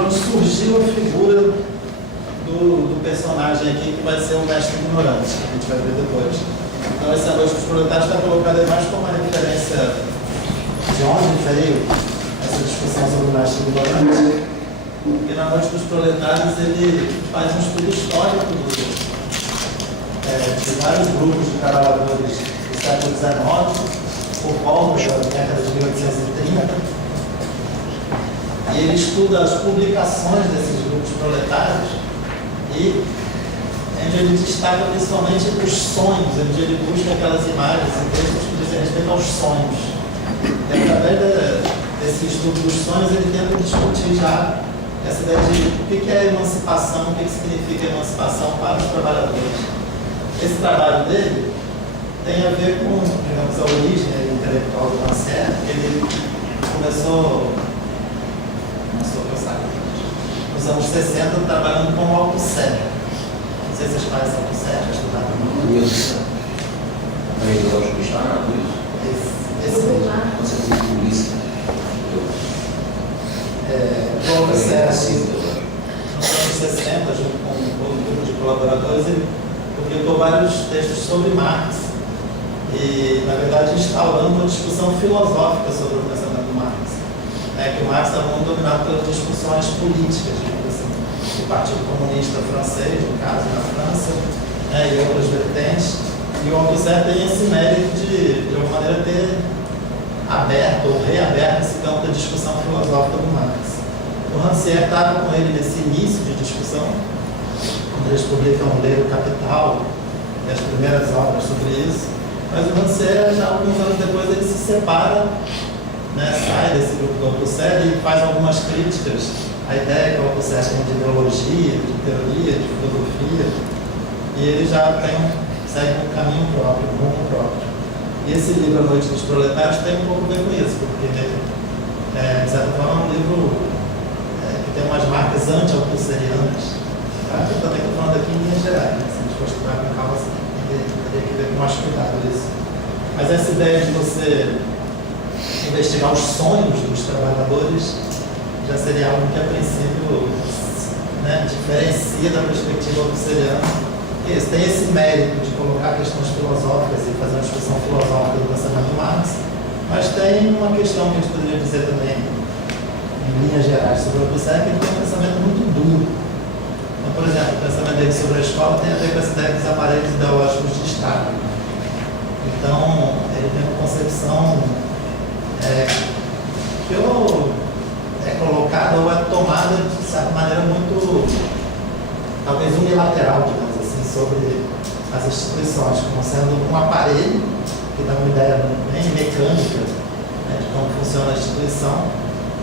onde surgiu a figura do personagem aqui que vai ser o mestre ignorante, que a gente vai ver depois. Então, essa Noite dos Proletários está colocada mais como uma referência de onde veio essa discussão sobre o mestre ignorante. E na Noite dos Proletários ele faz um estudo histórico de vários grupos de trabalhadores do século XIX, por volta da década de 1830. E ele estuda as publicações desses grupos proletários e onde ele destaca principalmente os sonhos, onde ele busca aquelas imagens e textos que dizem respeito aos sonhos. E através desse estudo dos sonhos ele tenta discutir já essa ideia de o que é emancipação, o que significa emancipação para os trabalhadores. Esse trabalho dele tem a ver com, digamos, a origem intelectual do Rancière, que ele começou nos anos 60 trabalhando com o Althusser. Não sei se vocês conhecem o Althusser, já estudaram muito. Isso. É ideológico do Estado, isso. Esse mesmo. Conceito de polícia. O Althusser, nos anos 60, junto com um grupo de colaboradores, ele publicou vários textos sobre Marx e, na verdade, instaurando uma discussão filosófica sobre o pensamento do Marx. Que o Marx estava muito dominado pelas discussões políticas, assim, do Partido Comunista Francês, no caso, na França, e outras vertentes. E o Althusser tem esse mérito de alguma maneira, ter aberto ou reaberto esse campo da discussão filosófica do Marx. O Rancière estava com ele nesse início de discussão, quando eles publicam o Ler o Capital e as primeiras obras sobre isso. Mas o Rancière, já alguns anos depois, ele se separa, sai desse grupo do Althusser e faz algumas críticas à ideia que o Althusser tem de ideologia, de teoria, de filosofia, e ele já segue um caminho próprio, um rumo próprio. E esse livro, A Noite dos Proletários, tem um pouco a ver com isso, porque, de certa forma, é um livro que tem umas marcas anti-althuserianas. Eu também estou falando aqui em linhas gerais, se a gente for estudar com calma, você teria que ver com mais cuidado isso. Mas essa ideia de você investigar os sonhos dos trabalhadores já seria algo que, a princípio, diferencia da perspectiva althuseriana. Tem esse mérito de colocar questões filosóficas e fazer uma discussão filosófica do pensamento Marx, mas tem uma questão que a gente poderia dizer também, em linhas gerais, sobre o Althusser, que ele tem um pensamento muito duro. Então, por exemplo, o pensamento dele sobre a escola tem a ver com essa ideia dos aparelhos ideológicos de Estado. Então, ele tem uma concepção que ou é colocada ou é tomada de certa maneira muito, talvez unilateral, digamos assim, sobre as instituições, como sendo um aparelho que dá uma ideia bem mecânica de como funciona a instituição.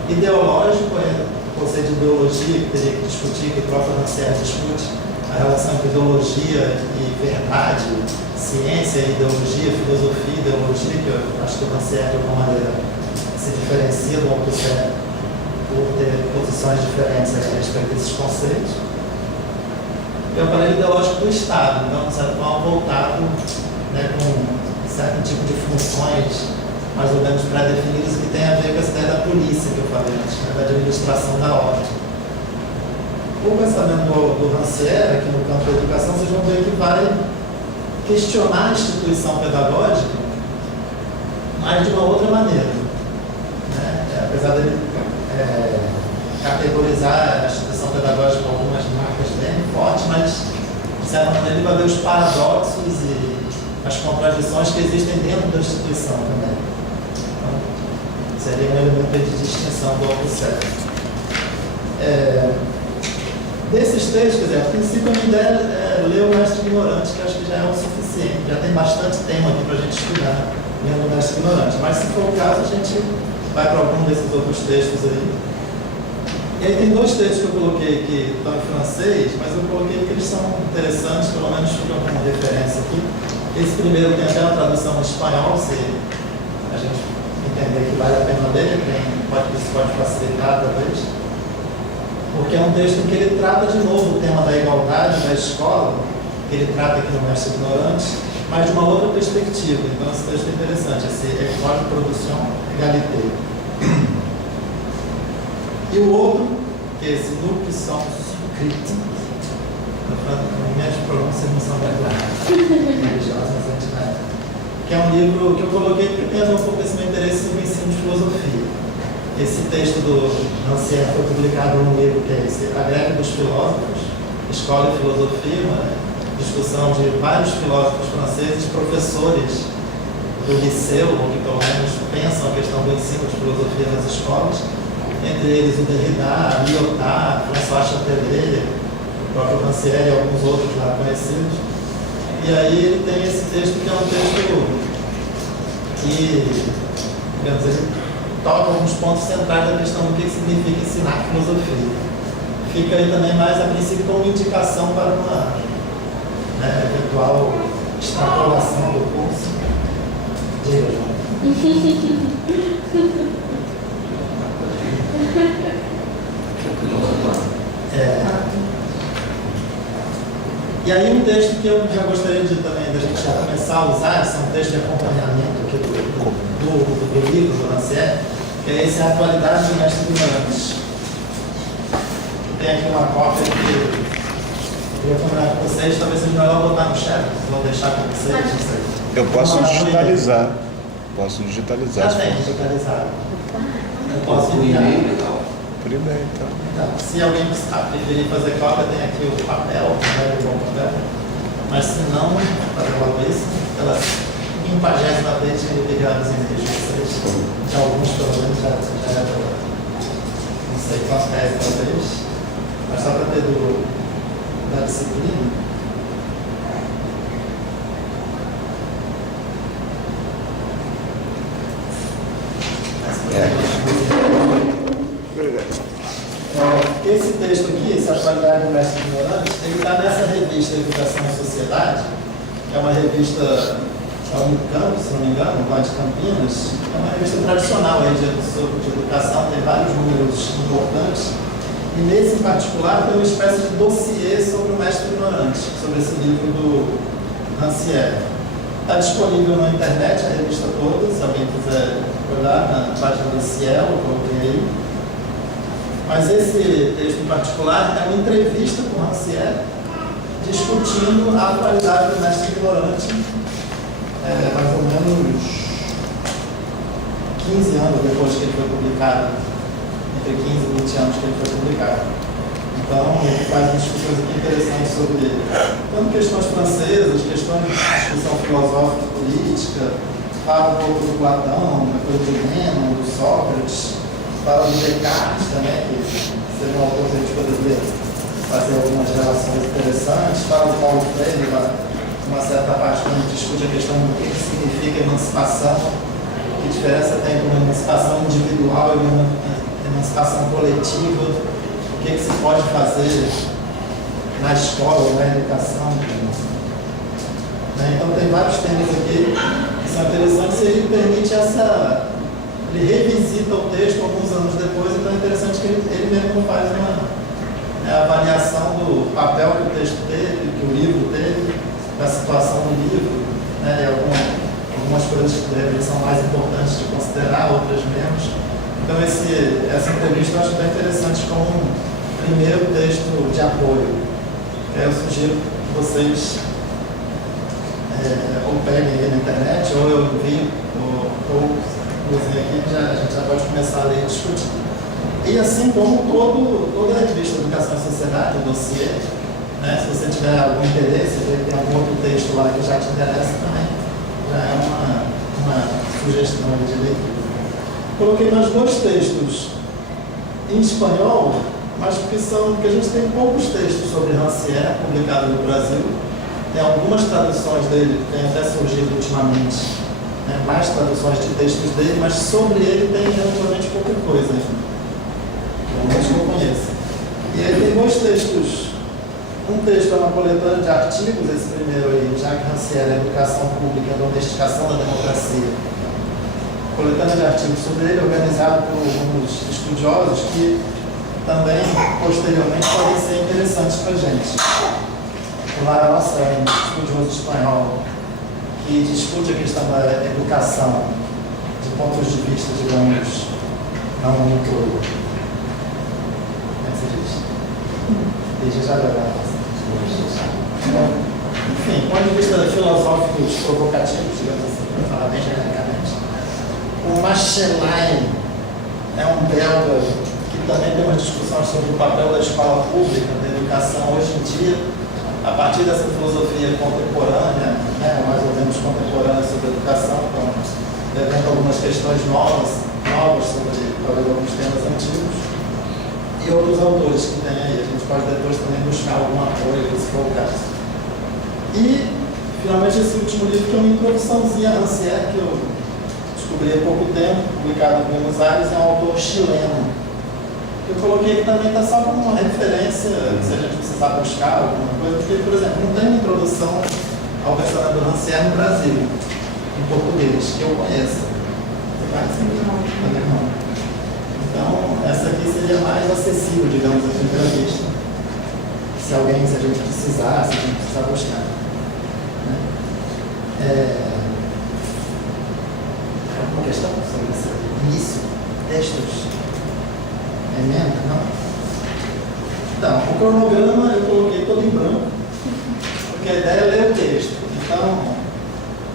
Ideológico é o conceito de ideologia que teria que discutir, que o próprio Rancière discute, a relação entre ideologia e verdade, ciência e ideologia, filosofia e ideologia, que eu acho que o Rancière, de alguma maneira, se diferencia do Althusser por ter posições diferentes a respeito desses conceitos. E o aparelho ideológico do Estado, então, de certa forma, voltado com um certo tipo de funções mais ou menos pré-definidas que tem a ver com essa ideia da polícia que eu falei antes, da administração da ordem. O pensamento do Rancière, aqui no campo da educação, vocês vão ver que vai questionar a instituição pedagógica, mas de uma outra maneira. Apesar de categorizar a instituição pedagógica com algumas marcas bem fortes, mas, de certa maneira, ele vai ver os paradoxos e as contradições que existem dentro da instituição também. Então, seria um elemento de distinção do Althusser. Desses textos, a princípio, a minha ideia é ler o Mestre Ignorante, que acho que já é o suficiente, já tem bastante tema aqui para a gente estudar lendo o Mestre Ignorante. Mas, se for o caso, a gente vai para algum desses outros textos aí. E aí tem dois textos que eu coloquei que estão em francês, mas eu coloquei porque eles são interessantes, pelo menos ficam como referência aqui. Esse primeiro tem até uma tradução em espanhol, se a gente entender que vale a pena ler, isso pode facilitar, talvez. Porque é um texto em que ele trata de novo o tema da igualdade da escola, que ele trata aqui no Mestre Ignorante, mas de uma outra perspectiva. Então esse texto é interessante, esse École de Production Égalité. E o outro, que que é esse núcleo são crítico. Minhas pronúncias não são religiosas, que é um livro que eu coloquei porque tem a ver um pouco esse meu interesse sobre o ensino de filosofia. Esse texto do Rancière foi publicado num livro que é esse, A Greve dos Filósofos, Escola e Filosofia, uma discussão de vários filósofos franceses, professores do liceu, ou que pelo menos pensam a questão do ensino de filosofia nas escolas, entre eles o Derrida, Lyotard, François Chatelet, o próprio Rancière e alguns outros lá conhecidos. E aí ele tem esse texto que é um texto que, digamos, ele toca alguns pontos centrais da questão do que significa ensinar filosofia. Fica aí também mais, a princípio, como indicação para uma eventual extrapolação do curso. Diga, João. E aí um texto que eu já gostaria de também da gente já começar a usar, esse é um texto de acompanhamento aqui do livro do Rancière, que é esse Atualidade do Mestre Ignorantes. Tem aqui uma cópia que eu ia combinar com vocês, talvez seja melhor botar no chat, vou deixar com vocês, não sei. Eu posso digitalizar. Posso digitalizar. Já tem digitalizado. Eu posso enviar. Por e-mail, então. Então, se alguém preferir fazer cópia, tem aqui o papel, o bom papel. Mas se não, fazer logo isso, pelas 50ª vez de ligar os e-mails de vocês. De alguns, pelo menos, já é não sei quantos reais talvez, mas só para ter da disciplina. Esse texto aqui, essa Atualidade do Mestre Ignorante, ele está nessa revista Educação e Sociedade, que é uma revista da Unicamp, se não me engano, lá de Campinas. É uma revista tradicional aí de educação, tem vários números importantes. E nesse em particular tem uma espécie de dossiê sobre o Mestre Ignorante, sobre esse livro do Rancière. Está disponível na internet a revista toda, se alguém quiser olhar na página do Ciel, eu coloquei aí. Mas esse texto em particular é uma entrevista com o Rancière, discutindo a atualidade do Mestre Ignorante, mais ou menos 15 anos depois que ele foi publicado, entre 15 e 20 anos que ele foi publicado. Então, ele faz discussões aqui interessantes sobre tanto questões francesas, questões de discussão filosófica e política, fala um pouco do Platão, depois do Lênin, do Sócrates, fala do Descartes também, que seria um autor que a gente poderia fazer algumas relações interessantes, fala do Paulo Freire, uma certa parte quando discute a questão do que significa emancipação, que diferença tem com emancipação individual e emancipação coletiva, o que se pode fazer na escola, na educação. Então tem vários temas aqui que são interessantes e ele permite ele revisita o texto alguns anos depois, então é interessante que ele mesmo faz uma avaliação do papel que o texto teve, que o livro teve, da situação do livro, algumas coisas que de repente são mais importantes de considerar, outras menos. Então essa entrevista eu acho bem interessante como um primeiro texto de apoio. Eu sugiro que vocês ou peguem aí na internet, ou eu envio, ou usem aqui, a gente já pode começar a ler e discutir. E assim como toda a revista Educação e Sociedade, o dossiê, se você tiver algum interesse, tem algum outro texto lá que já te interessa também, já é uma sugestão de leitura. Coloquei mais dois textos em espanhol, mas porque a gente tem poucos textos sobre Rancière publicados no Brasil. Tem algumas traduções dele, que têm até surgido ultimamente, mais traduções de textos dele, mas sobre ele tem relativamente pouca coisa ainda, pelo menos que eu conheço. E ele tem dois textos. Um texto é uma coletânea de artigos, esse primeiro aí, Jacques Rancière, Educação Pública e a Domesticação da Democracia. Coletânea de artigos sobre ele, organizado por alguns estudiosos que também, posteriormente, podem ser interessantes para a gente. O Larossa é um estudioso espanhol que discute a questão da educação de pontos de vista, digamos, não muito, como se diz, Deixa já dar. Enfim, do ponto de vista filosófico provocativo, digamos assim, para falar bem genericamente, o Machelain é um belga que também tem uma discussão sobre o papel da escola pública, da educação hoje em dia, a partir dessa filosofia contemporânea, né, mais ou menos contemporânea sobre a educação, então, levando algumas questões novas sobre talvez alguns temas antigos, e outros autores que tem aí. A gente pode depois também buscar algum apoio, se for o caso. E, finalmente, esse último livro, que é uma introduçãozinha a Rancière, que eu descobri há pouco tempo, publicado em Buenos Aires, é um autor chileno. Eu coloquei aqui também, está só como uma referência, se a gente precisar buscar alguma coisa, porque, por exemplo, não tem uma introdução ao personagem do Rancière no Brasil, em português, que eu conheço. Também não. Então, essa aqui seria mais acessível, digamos assim, pela vista. Se a gente precisar, se a gente precisar buscar. Alguma questão sobre esse início? Textos? Emenda? Não? Então, o cronograma eu coloquei todo em branco, porque a ideia é ler o texto. Então,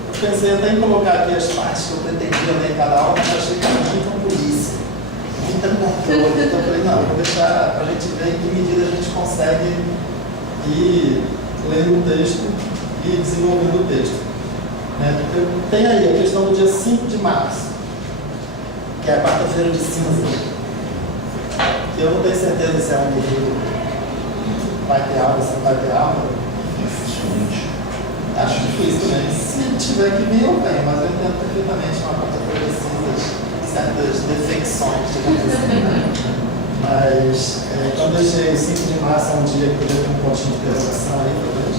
eu pensei até em colocar aqui as partes que eu pretendia ler em cada aula, mas achei que era muita polícia, muita controle. Então eu falei, não, vou deixar para a gente ver em que medida a gente consegue ir lendo o texto e desenvolvendo o texto. Tem aí a questão do dia 5 de março, que é a quarta-feira de cinza. Eu não tenho certeza se é um livro que vai ter aula, se não vai ter aula. Acho difícil, né? Se tiver que vir, eu venho, mas eu entendo perfeitamente uma quarta-feira de cinzas, certas defecções, digamos assim. Mas, então, deixei 5 de março é um dia que eu devo ter um pontinho de interrogação aí, talvez.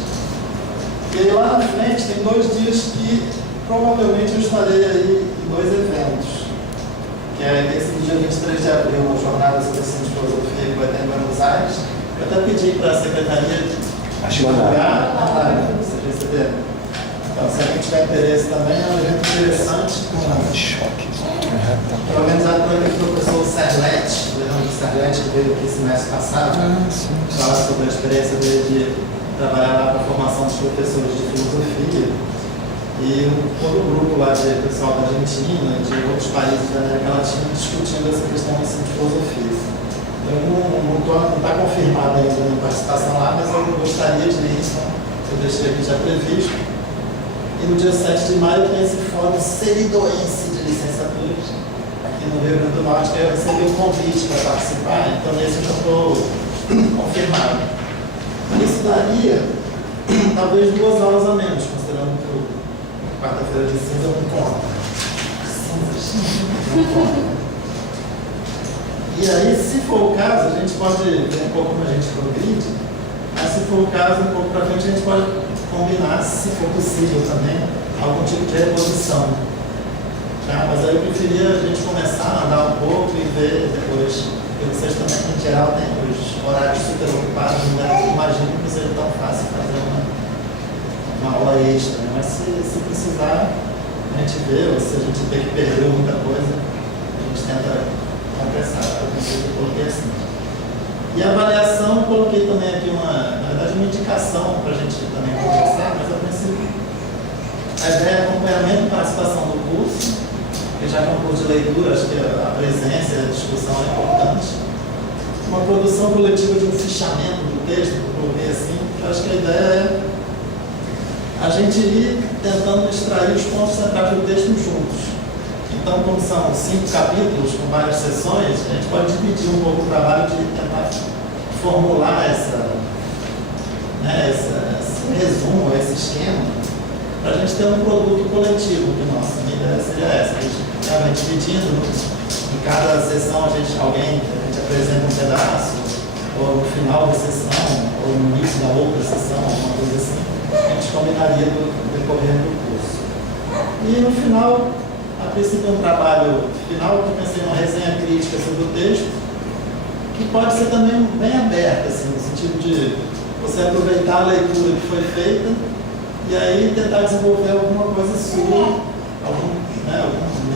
E aí, lá na frente, tem 2 dias que provavelmente eu estarei aí em 2 eventos. Que é esse dia 23 de abril, uma jornada sobre ensino de filosofia que vai ter em Buenos Aires. Eu até pedi para a secretaria divulgar na live, vocês receberam. Então, se alguém tiver interesse também, é um evento interessante. Organizado por aquele professor Serlete, o Leandro Serlete, que veio aqui semestre passado, falar sobre a experiência dele de trabalhar lá para a formação dos professores de filosofia. E todo o grupo lá de pessoal da Argentina e de outros países da América Latina discutindo essa questão do ensino de filosofia. Eu não está confirmado ainda a minha participação lá, mas eu gostaria de ir, então eu deixei aqui já previsto. E no dia 7 de maio tem esse fórum seridoense de licenciaturas aqui no Rio Grande do Norte, que eu recebi um convite para participar, então nesse eu já estou confirmado. Isso daria talvez 2 aulas a menos, considerando que quarta-feira de cinza não conta. Não conta. E aí, se for o caso, a gente pode ver um pouco como a gente progride, mas se for o caso, um pouco para frente, a gente pode combinar, se for possível também, algum tipo de reposição. Tá? Mas aí eu preferia a gente começar a andar um pouco e ver depois, porque vocês também, em geral, têm os horários super ocupados, né? Imagino que não seja tão fácil fazer uma aula extra, né? Mas se precisar, a gente vê, ou se a gente tem que perder muita coisa, a gente tenta compensar. Eu coloquei assim. E a avaliação, eu coloquei também aqui na verdade, uma indicação para a gente também conversar, mas a princípio a ideia é acompanhamento e participação do curso, porque já que é um curso de leitura, acho que a presença e a discussão é importante. Uma produção coletiva de um fichamento do texto, que eu coloquei assim, eu acho que a ideia é a gente ir tentando extrair os pontos centrais do texto juntos. Então, como são 5 capítulos com várias sessões, a gente pode dividir um pouco o trabalho de tentar formular esse resumo, esse esquema, para a gente ter um produto coletivo, que nossa ideia seria essa, a gente realmente dividindo, em cada sessão a gente apresenta um pedaço, ou no final da sessão, ou no início da outra sessão, alguma coisa assim, a gente combinaria do decorrer do curso. E no final, a princípio, um trabalho final, que eu pensei numa resenha crítica sobre o texto, que pode ser também bem aberta, assim, no sentido de você aproveitar a leitura que foi feita e aí tentar desenvolver alguma coisa sua, alguma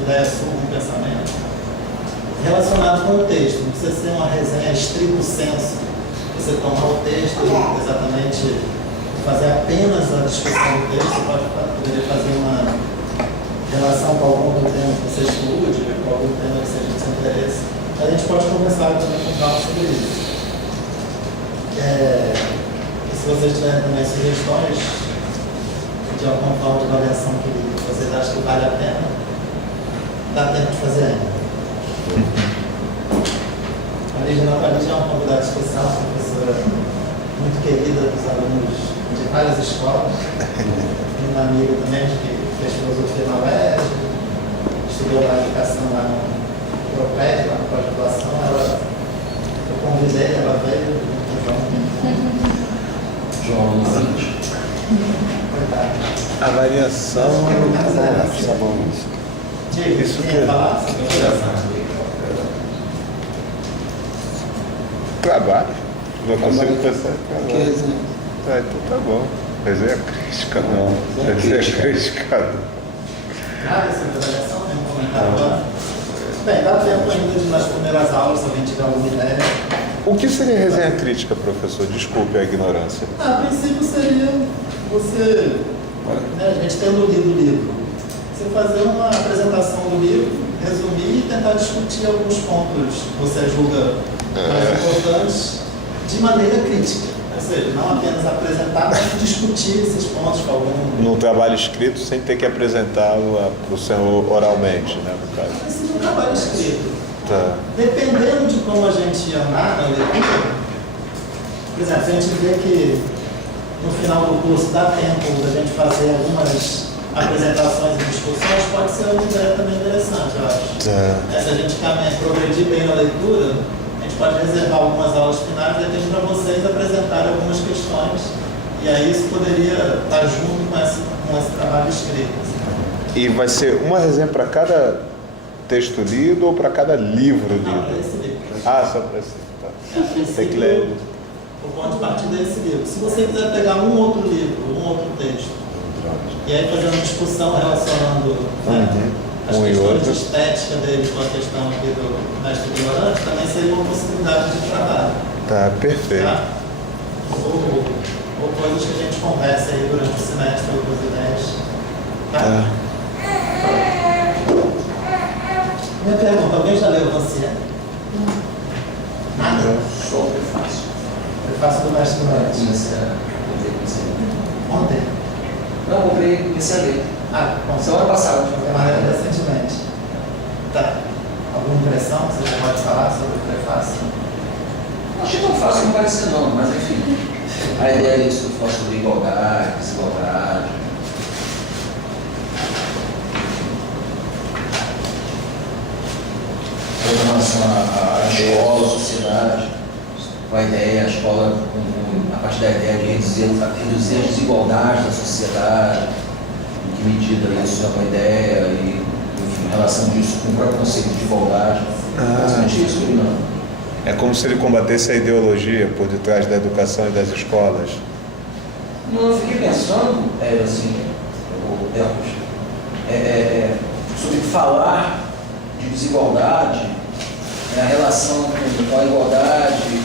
ideia sua, algum pensamento relacionado com o texto. Não precisa ser uma resenha estricto sensu. Você você tomar o texto e exatamente fazer apenas a discussão do texto, você poderia fazer uma relação com algum outro tema que você estude, com algum tema que seja de seu interesse. A gente pode conversar também com calma sobre isso. E se vocês tiverem também sugestões de alguma forma de avaliação que vocês acham que vale a pena, dá tempo de fazer ainda. A Lígia é uma convidada especial, uma professora muito querida dos alunos de várias escolas, e uma amiga também que fez filosofia na UERJ, estudou a educação lá no ProPed, lá na pós-graduação. Eu convidei, ela veio, João Luiz. Avaliação. Tá bom. Diego, Isso quem que- ia falar sobre avaliação? Trabalho. Não consigo pensar. Que Trabalho. resenha? Tá, então tá bom. Resenha crítica, não. Resenha crítica. Nada sobre avaliação, tem um comentário agora? Bem, dá tempo ainda de nas primeiras aulas, se alguém tiver alguma ideia. O que seria resenha crítica, professor? Desculpe a ignorância. A princípio seria você, né, a gente tendo lido o livro, você fazer uma apresentação do livro, resumir e tentar discutir alguns pontos que você julga mais importantes de maneira crítica. Ou seja, não apenas apresentar, mas discutir esses pontos com algum... Num trabalho escrito sem ter que apresentá-lo para o senhor oralmente, né, no caso. Esse é um trabalho escrito. Tá. Dependendo de como a gente andar na leitura, por exemplo, se a gente vê que no final do curso dá tempo da gente fazer algumas apresentações e discussões, pode ser uma ideia também interessante, eu acho. Tá. Se a gente progredir bem na leitura, a gente pode reservar algumas aulas finais e depois para vocês apresentarem algumas questões, e aí isso poderia estar junto com esse trabalho escrito. E vai ser uma resenha para cada texto lido ou para cada livro Não, para lido? esse livro. Ah, só para esse. Tá. Tem que ler. O ponto de partida é esse livro. Se você quiser pegar um outro livro, um outro texto, e aí fazer uma discussão relacionando as Um e questões outro. de estética dele com a questão aqui do mestre ignorante, também seria uma possibilidade de trabalho. Tá, perfeito. Tá? Ou coisas que a gente conversa aí durante o semestre, outras ideias. Tá? Tá. Minha pergunta, alguém já leu o Rancière? Nada? Só o prefácio. Prefácio do mestre ignorante. Comecei a ler. Ontem? Não, comecei a ler. Ah, bom, Semana passada. de qualquer maneira, recentemente. Tá. Alguma impressão que você já pode falar sobre o prefácio? Não achei tão fácil como parecer não, mas enfim. A ideia é isso que eu falo sobre igualdade, desigualdade. Com relação à escola, à sociedade, com a ideia, a escola, a partir da ideia de reduzir as desigualdades da sociedade, em que medida isso é uma ideia, e enfim, em relação disso com o próprio conceito de igualdade. Basicamente isso, não. É como se ele combatesse a ideologia por detrás da educação e das escolas. Não, eu fiquei pensando, sobre falar de desigualdade, a relação com a igualdade,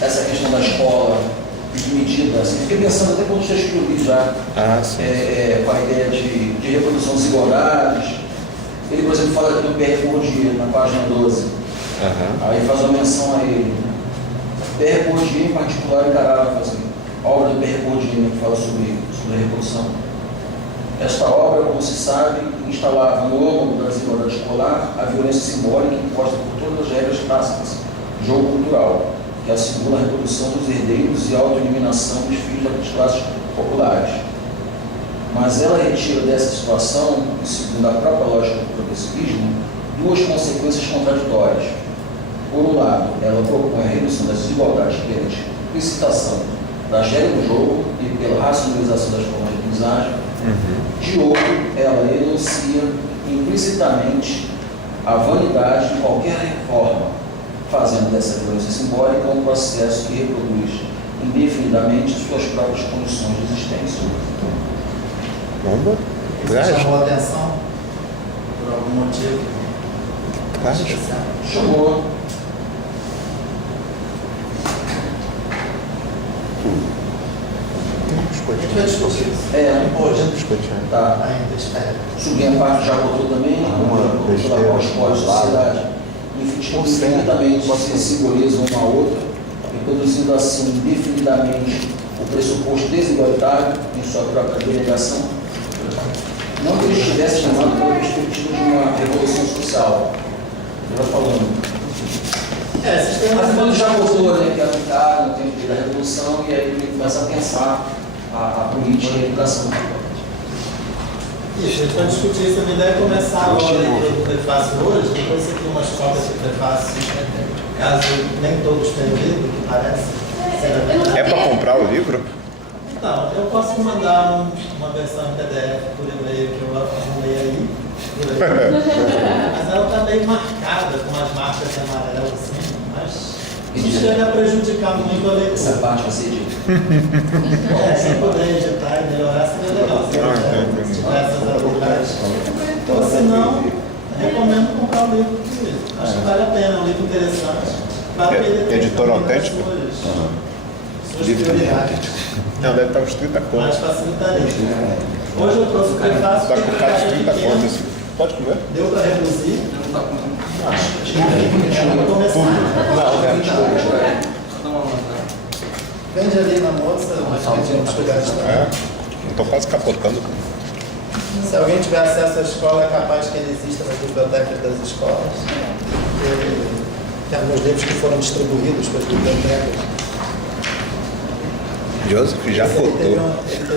essa questão da escola, de medida. Assim, fiquei pensando até quando texto que eu li já, Ah, sim. com a ideia de reprodução das desigualdades. Ele, por exemplo, fala do Pierre Bourdieu, na página 12. Aham. Aí faz uma menção a ele. Pierre Bourdieu, em particular, encarava assim, a obra do Pierre Bourdieu, que fala sobre a reprodução. Esta obra, como se sabe, instalava no âmago da desigualdade escolar a violência simbólica imposta por todas as regras clássicas do jogo cultural, que assegura a reprodução dos herdeiros e a autoeliminação dos filhos das classes populares. Mas ela retira dessa situação, segundo a própria lógica do progressivismo, duas consequências contraditórias. Por um lado, ela propõe a redução das desigualdades pela explicitação da regra do jogo e pela racionalização das formas de aprendizagem. De outro, ela enuncia implicitamente a vanidade de qualquer reforma, fazendo dessa violência simbólica um processo que reproduz indefinidamente suas próprias condições de existência. Bomba? Isso Trágico. chamou a atenção por algum motivo Trágico. especial? Chamou. A gente vai discutir isso. Hoje. Biscoitinho. Tá. Ainda espera. Subi a parte já botou também, Uma besteira. pela pós sociedade. Infinitamente se simbolizam uma a outra, reproduzindo assim definidamente o pressuposto desigualitário em sua própria delegação. Não que eles estivessem chamando pela perspectiva de uma revolução social. Eu já falando. Mas quando já botou, né, que aplicar no tempo da revolução, e aí ele começa a pensar a política e a educação. Isso, a gente vai discutir isso. A minha ideia é começar agora do prefácio hoje, depois você tem umas cópias de prefácio, caso nem todos tenham lido, que parece. É para comprar o livro? Não, eu posso mandar uma versão em PDF por e-mail que eu arrumei aí. Mas ela está meio marcada com as marcas amarelas assim, mas isso chega a prejudicar muito a leitura. Essa parte vai ser dita. Se puder editar e melhorar, seria legal. Se tiver essas habilidades. Ou se não, recomendo comprar o livro, porque acho que vale a pena, é um livro interessante. Claro que ele tem Editora também autêntica? suas prioridades, Não, deve estar uns 30 mas contos. facilitaria. Hoje eu trouxe o prefácio Está que com é cara de caixa 30 pequena, contos esse. Pode comer? deu para reduzir. Não está com. Vamos começar. Vende ali na moça, mas vamos pegar de trás. É. Estou quase capotando. Se alguém tiver acesso à escola, é capaz que ele exista nas bibliotecas das escolas. Tem alguns livros que foram distribuídos para as bibliotecas. Joseph já Esse ele teve cotou.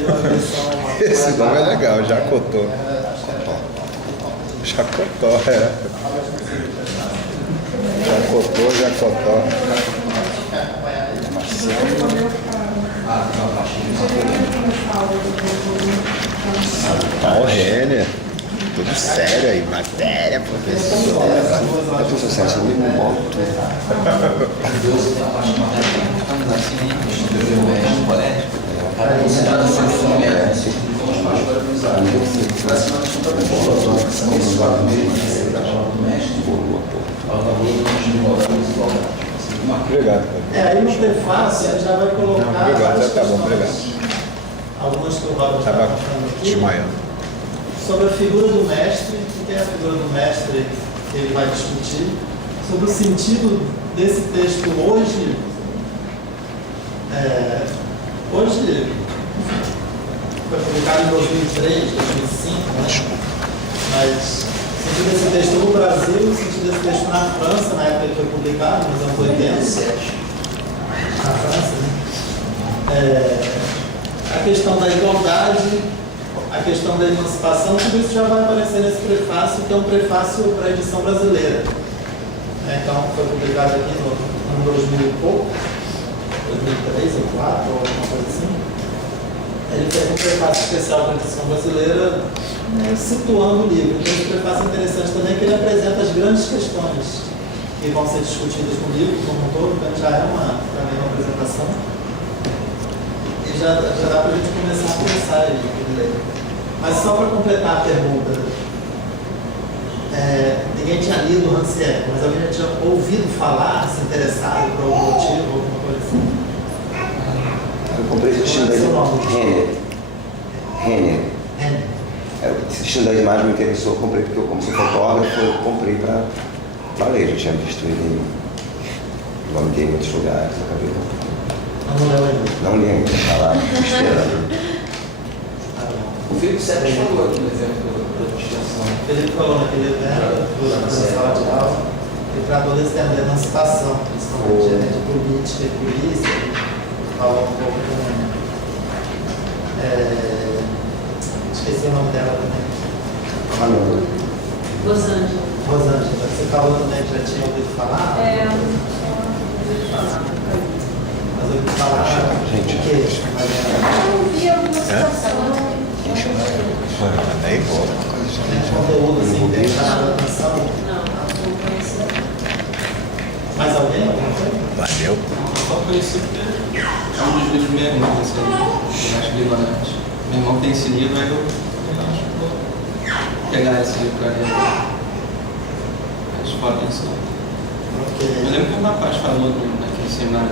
uma versão. Esse nome é legal, já cotou. Acho que era. Já cotou, é. Já cotou, já cotou. Paulo Renner. Tudo sério aí, matéria, professor. É teu sucesso, eu me boto. Obrigado, cara. Aí no prefácio ele já vai colocar. Não, obrigado, várias já tá bom, questões. obrigado. Algumas que o Robert está Estava mostrando aqui. desmaiando. Sobre a figura do mestre, o que é a figura do mestre que ele vai discutir, sobre o sentido desse texto hoje. Hoje foi publicado em 2003, 2005, né? Mas o sentido desse texto no Brasil, o sentido desse texto na França, na época que foi publicado, nos anos 80, na França, né? A questão da igualdade, a questão da emancipação, tudo isso já vai aparecer nesse prefácio, que é um prefácio para a edição brasileira. Então, foi publicado aqui no ano 2000 e pouco, 2003 ou 2004, ou alguma coisa assim. Ele fez um prefácio especial para a edição brasileira, situando o livro. Então, esse prefácio é interessante também, que ele apresenta as grandes questões que vão ser discutidas no livro como um todo, então já é também uma apresentação. E já dá para a gente começar a pensar aí. Mas só para completar a pergunta, ninguém tinha lido o Rancière, mas alguém já tinha ouvido falar, se interessado por algum motivo, alguma coisa assim? Eu comprei esse estilo da Renner. Renner. Esse estilo da imagem me interessou, eu comprei porque eu, como sou fotógrafo, eu comprei para ler. Já tinha visto ele em nome dele em outros lugares, acabei Não leu ainda. não li ainda, está lá esperando. O Felipe Sérgio falou aqui no evento da extensão. Ele falou naquele evento, na sala de aula, ele tratou desse tema da emancipação, principalmente de política e polícia, falou um pouco com. Esqueci o nome dela também. Ah, não. Rosângela. Rosângela, você falou também que já tinha ouvido falar? Eu ouvi falar. Mas ouviu falar Gente. o quê? Eu vi alguma situação. Nem vou. Tem um conteúdo assim que tem chamado a atenção. Não, não conhecia. Mais alguém? Alguma coisa? Valeu. Só conheci porque é um dos livros do meu irmão, assim, eu acho brilhante. Meu irmão tem esse livro, aí eu acho que vou pegar esse livro para ler. Mas fora isso, eu Ok. lembro que o rapaz falou naquele seminário.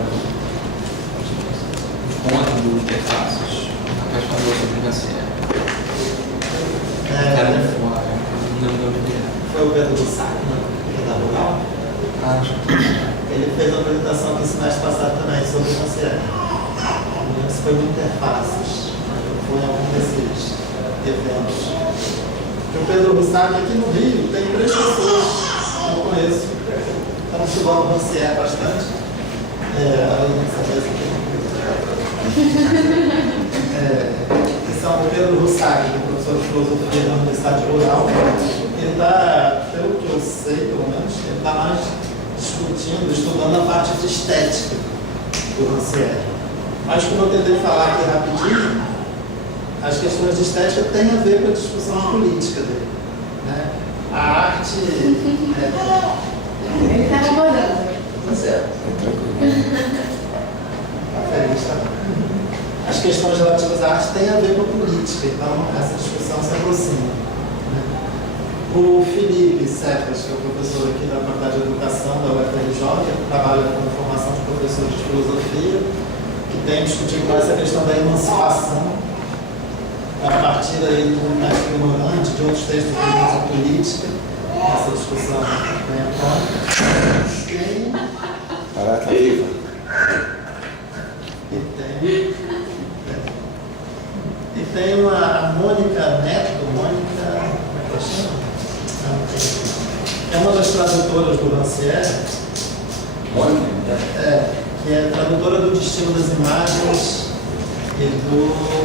Bom, do interfaces, a questão do sobrevivenciário. Cara de fora, não lembro o nome. Foi o Pedro Bussac, que é da Rural. Acho que Ele fez uma apresentação aqui semestre passado também sobre o concierge. Isso foi de interfaces. Eu fui em algum desses eventos. E o Pedro Bussac aqui no Rio tem 3 pessoas que eu conheço. Estão estudando o concierge bastante. Além dessa mesa aqui. Que são o Pedro Bussac, que é professor de filosofia da Universidade Rural. Ele está, pelo que eu sei, pelo menos, ele está mais discutindo, estudando a parte de estética do Rancière. Mas como eu tentei falar aqui rapidinho, as questões de estética têm a ver com a discussão política dele. Né? A arte... Ele está namorando. Tá certo. Tá feliz, tá? As questões relativas à arte têm a ver com a política, então essa discussão se aproxima. O Felipe Cepas, que é o professor aqui da Faculdade de Educação da UFRJ, que trabalha com formação de professores de filosofia, que tem discutido mais essa questão da emancipação, a partir aí do Mestre Ignorante, de outros textos ligados à política, essa discussão vem à tona. Barata viva. E tem a Mônica Neto, Mônica, como é que ela chama? É uma das tradutoras do Rancière, que é tradutora do Destino das Imagens e do...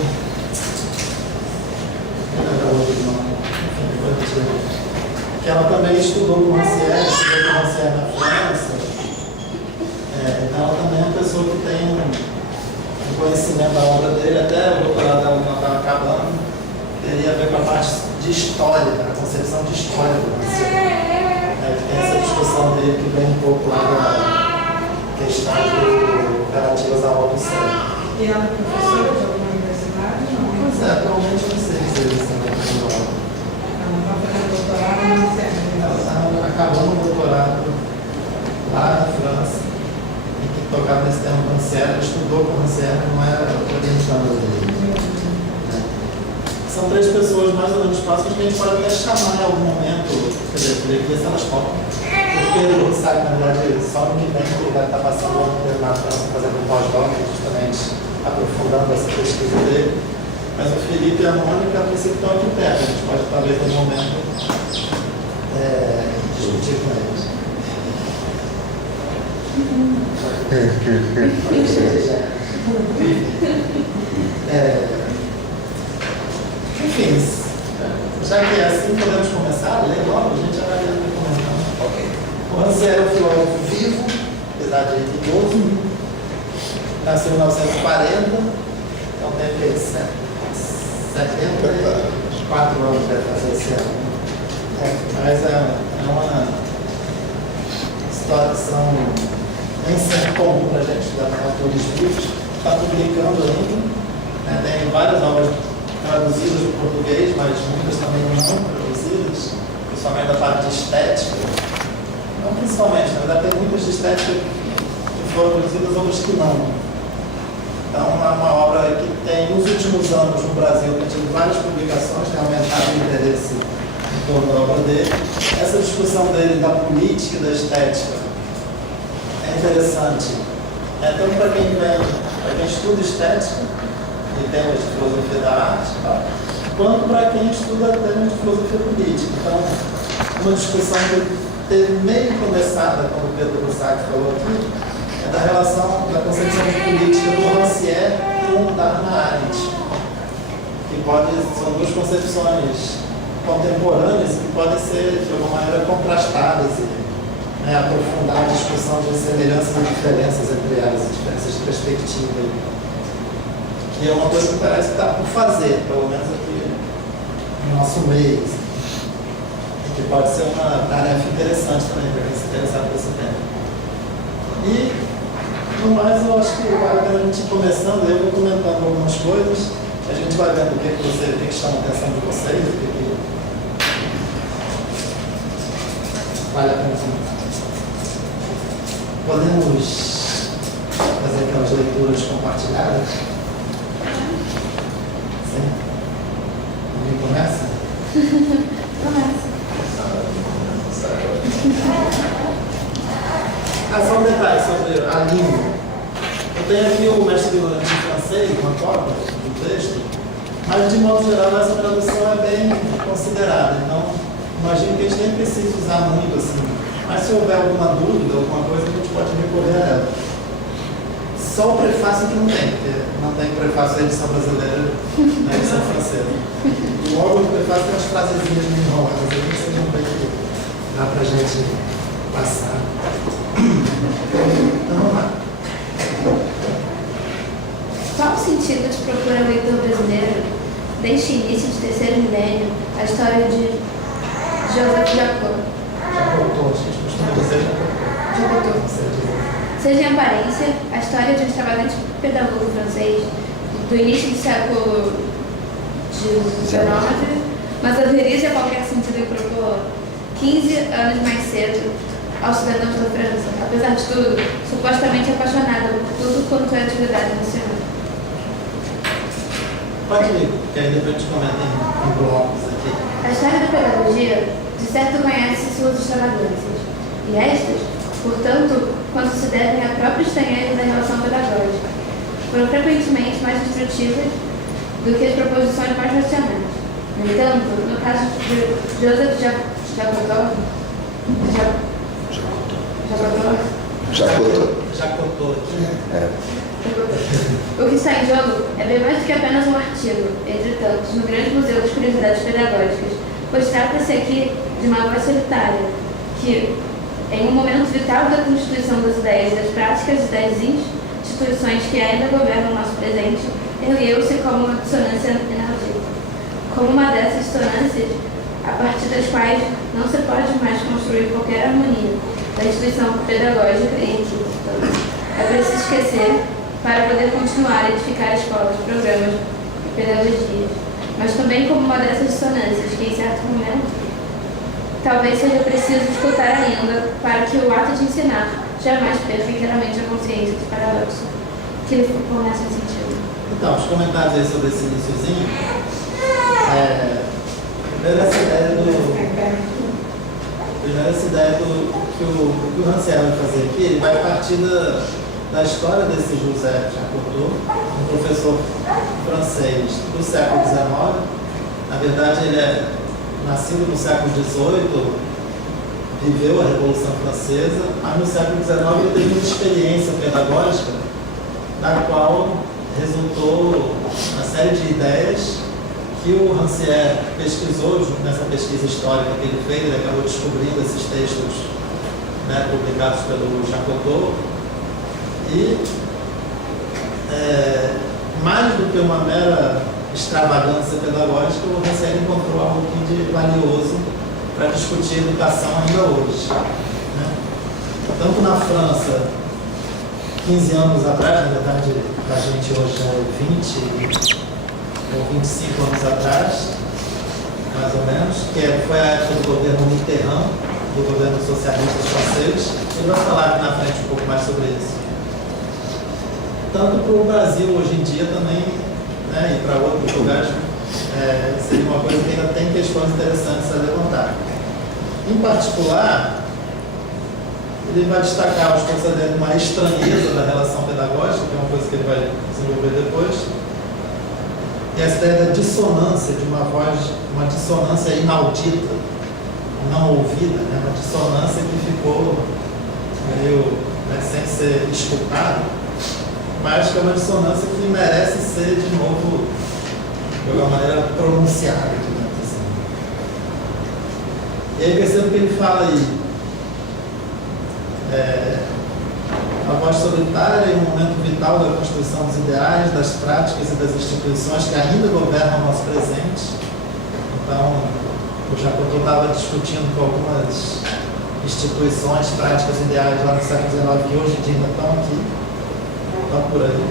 que ela também estudou com o Rancière, estudou com o Rancière na França. Então ela também é uma pessoa que tem um conhecimento da obra dele, até o doutorado dela não estava acabando, teria a ver com a parte de história, a concepção de história do Rancière. Tem essa discussão dele que vem um pouco lá da questão relativas à obra do céu. E ela é professora de alguma universidade? Não. Pois é, atualmente eu não sei se eles estão fazendo obra. Ela não está fazendo doutorado, não sei. Ela está acabando o doutorado lá na França, e que tocava nesse termo Rancière, estudou com Rancière, não era orientando dele. São 3 pessoas mais ou menos próximas que a gente pode até chamar em algum momento, quer dizer, queria ver se elas topam. O Pedro sai, na verdade, só no que vem, que ele vai estar passando o ano inteiro na França fazendo um pós-doc, justamente aprofundando essa pesquisa dele. Mas o Felipe e a Mônica, a princípio, estão aqui perto. A gente pode, talvez, no momento, discutir com eles. Enfim, já que é assim, podemos começar a ler logo, a gente já vai ler comentando. Ok. O Rancière é um filósofo vivo, apesar de idoso, nasceu em 1940, então tem 74 anos deve fazer esse ano. Mas é uma situação nem sempre comum para a gente estudar autores vivos. Está publicando ainda, tem várias obras traduzidas do português, mas muitas também não traduzidas, principalmente da parte de estética. Não principalmente, na verdade tem muitas de estética que foram traduzidas, outras que não. Então é uma obra que tem, nos últimos anos no Brasil, tem tido várias publicações, tem aumentado o interesse em torno da obra dele. Essa discussão dele da política e da estética é interessante, tanto para quem estuda estética e temas de filosofia da arte, quanto para quem estuda temas de filosofia política. Então, uma discussão que teve meio começada, como o Pedro Bussac falou aqui, é da relação, da concepção de política do Rancière com da Hannah Arendt, que são 2 concepções contemporâneas que podem ser, de alguma maneira, contrastadas e aprofundar a discussão de semelhanças e diferenças entre elas, diferenças de perspectiva. E é uma coisa que parece que está por fazer, pelo menos aqui no nosso meio. E que pode ser uma tarefa interessante também para quem se interessar por esse tema. E, no mais, eu acho que vale a pena a gente ir começando, eu vou comentando algumas coisas, a gente vai vendo o que chama a atenção de vocês, o que vale a pena comentar. Podemos fazer aquelas leituras compartilhadas? tenho aqui o Mestre Ignorante em francês, uma cópia do texto, mas de modo geral essa tradução é bem considerada, então imagino que a gente nem precisa usar muito assim, mas se houver alguma dúvida, alguma coisa, a gente pode recorrer a ela. Só o prefácio que não tem, porque não tem prefácio da edição brasileira na edição francesa. Logo o prefácio tem umas frasezinhas meio enroladas, aí você não tem que dá pra gente passar. Então vamos lá. Qual o sentido de procurar o leitor brasileiro, desde o início do terceiro milênio, a história de Joseph Jacot? Já voltou, a gente costuma dizer já voltou. Seja em aparência, a história de um extravagante pedagogo francês do início do século XIX, mas haveria qualquer sentido em propor 15 anos mais cedo aos cidadãos da França, apesar de tudo, supostamente apaixonada por tudo quanto é atividade nacional. Pode ir, porque aí depois a gente comenta em blocos aqui. A história da pedagogia, de certo, conhece suas extravagâncias, e estas, portanto, quando se devem à própria estranheza da relação pedagógica, foram frequentemente mais destrutivas do que as proposições mais racionais. No entanto, no caso de Joseph Jacot, Já contou aqui, né? o que está em jogo é bem mais do que apenas um artigo, entre tantos, no grande museu das curiosidades pedagógicas, pois trata-se aqui de uma voz solitária, que, em um momento vital da constituição das ideias e das práticas e das instituições que ainda governam o nosso presente, ergueu-se como uma dissonância inaudita. Como uma dessas dissonâncias, a partir das quais não se pode mais construir qualquer harmonia da instituição pedagógica e equipe. É preciso esquecer para poder continuar a edificar escolas, programas e pedagogias, mas também como uma dessas dissonâncias que, em certo momento, talvez seja preciso escutar ainda para que o ato de ensinar jamais perca inteiramente a consciência do paradoxo que lhe fornece sentido. Então, os comentários aí sobre esse iniciozinho, primeiro essa ideia que o Rancière vai fazer aqui, ele vai partir da história desse Joseph Jacot, um professor francês do século XIX. Na verdade, ele é nascido no século XVIII, viveu a Revolução Francesa, mas no século XIX ele teve uma experiência pedagógica da qual resultou uma série de ideias que o Rancière pesquisou nessa pesquisa histórica que ele fez. Ele acabou descobrindo esses textos, né, publicados pelo Jacot, e mais do que uma mera extravagância pedagógica, o Rancière encontrou algo de valioso para discutir educação ainda hoje, né? Tanto na França, 15 anos atrás, na verdade, a gente hoje é 20 ou 25 anos atrás, mais ou menos, que foi a época do governo Mitterrand, do governo socialista francês. Ele vai falar aqui na frente um pouco mais sobre isso. Tanto para o Brasil hoje em dia também, né, e para outros lugares, seria uma coisa que ainda tem questões interessantes a levantar. Em particular, ele vai destacar os considerando uma estranheza da relação pedagógica, que é uma coisa que ele vai desenvolver depois, e essa ideia da dissonância de uma voz, uma dissonância inaudita, não ouvida, né? Uma dissonância que ficou meio, né, sem ser escutada, mas que é uma dissonância que merece ser de novo, de alguma maneira, pronunciada, digamos assim. E aí percebo que ele fala aí, a voz solitária em um momento vital da construção dos ideais, das práticas e das instituições que ainda governam o nosso presente. Então, o Jacot estava discutindo com algumas instituições, práticas, ideais lá no século XIX que hoje em dia ainda estão aqui, estão por aí.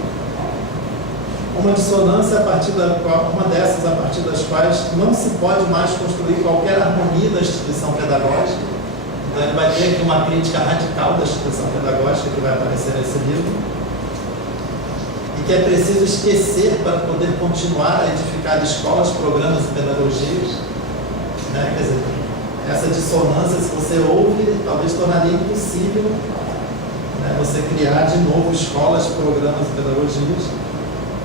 Uma dissonância uma dessas a partir das quais não se pode mais construir qualquer harmonia da instituição pedagógica. Então ele vai ter aqui uma crítica radical da instituição pedagógica que vai aparecer nesse livro, e que é preciso esquecer para poder continuar a edificar escolas, programas e pedagogias, né? Quer dizer, essa dissonância, se você ouve, talvez tornaria impossível, né, você criar de novo escolas, programas e pedagogias,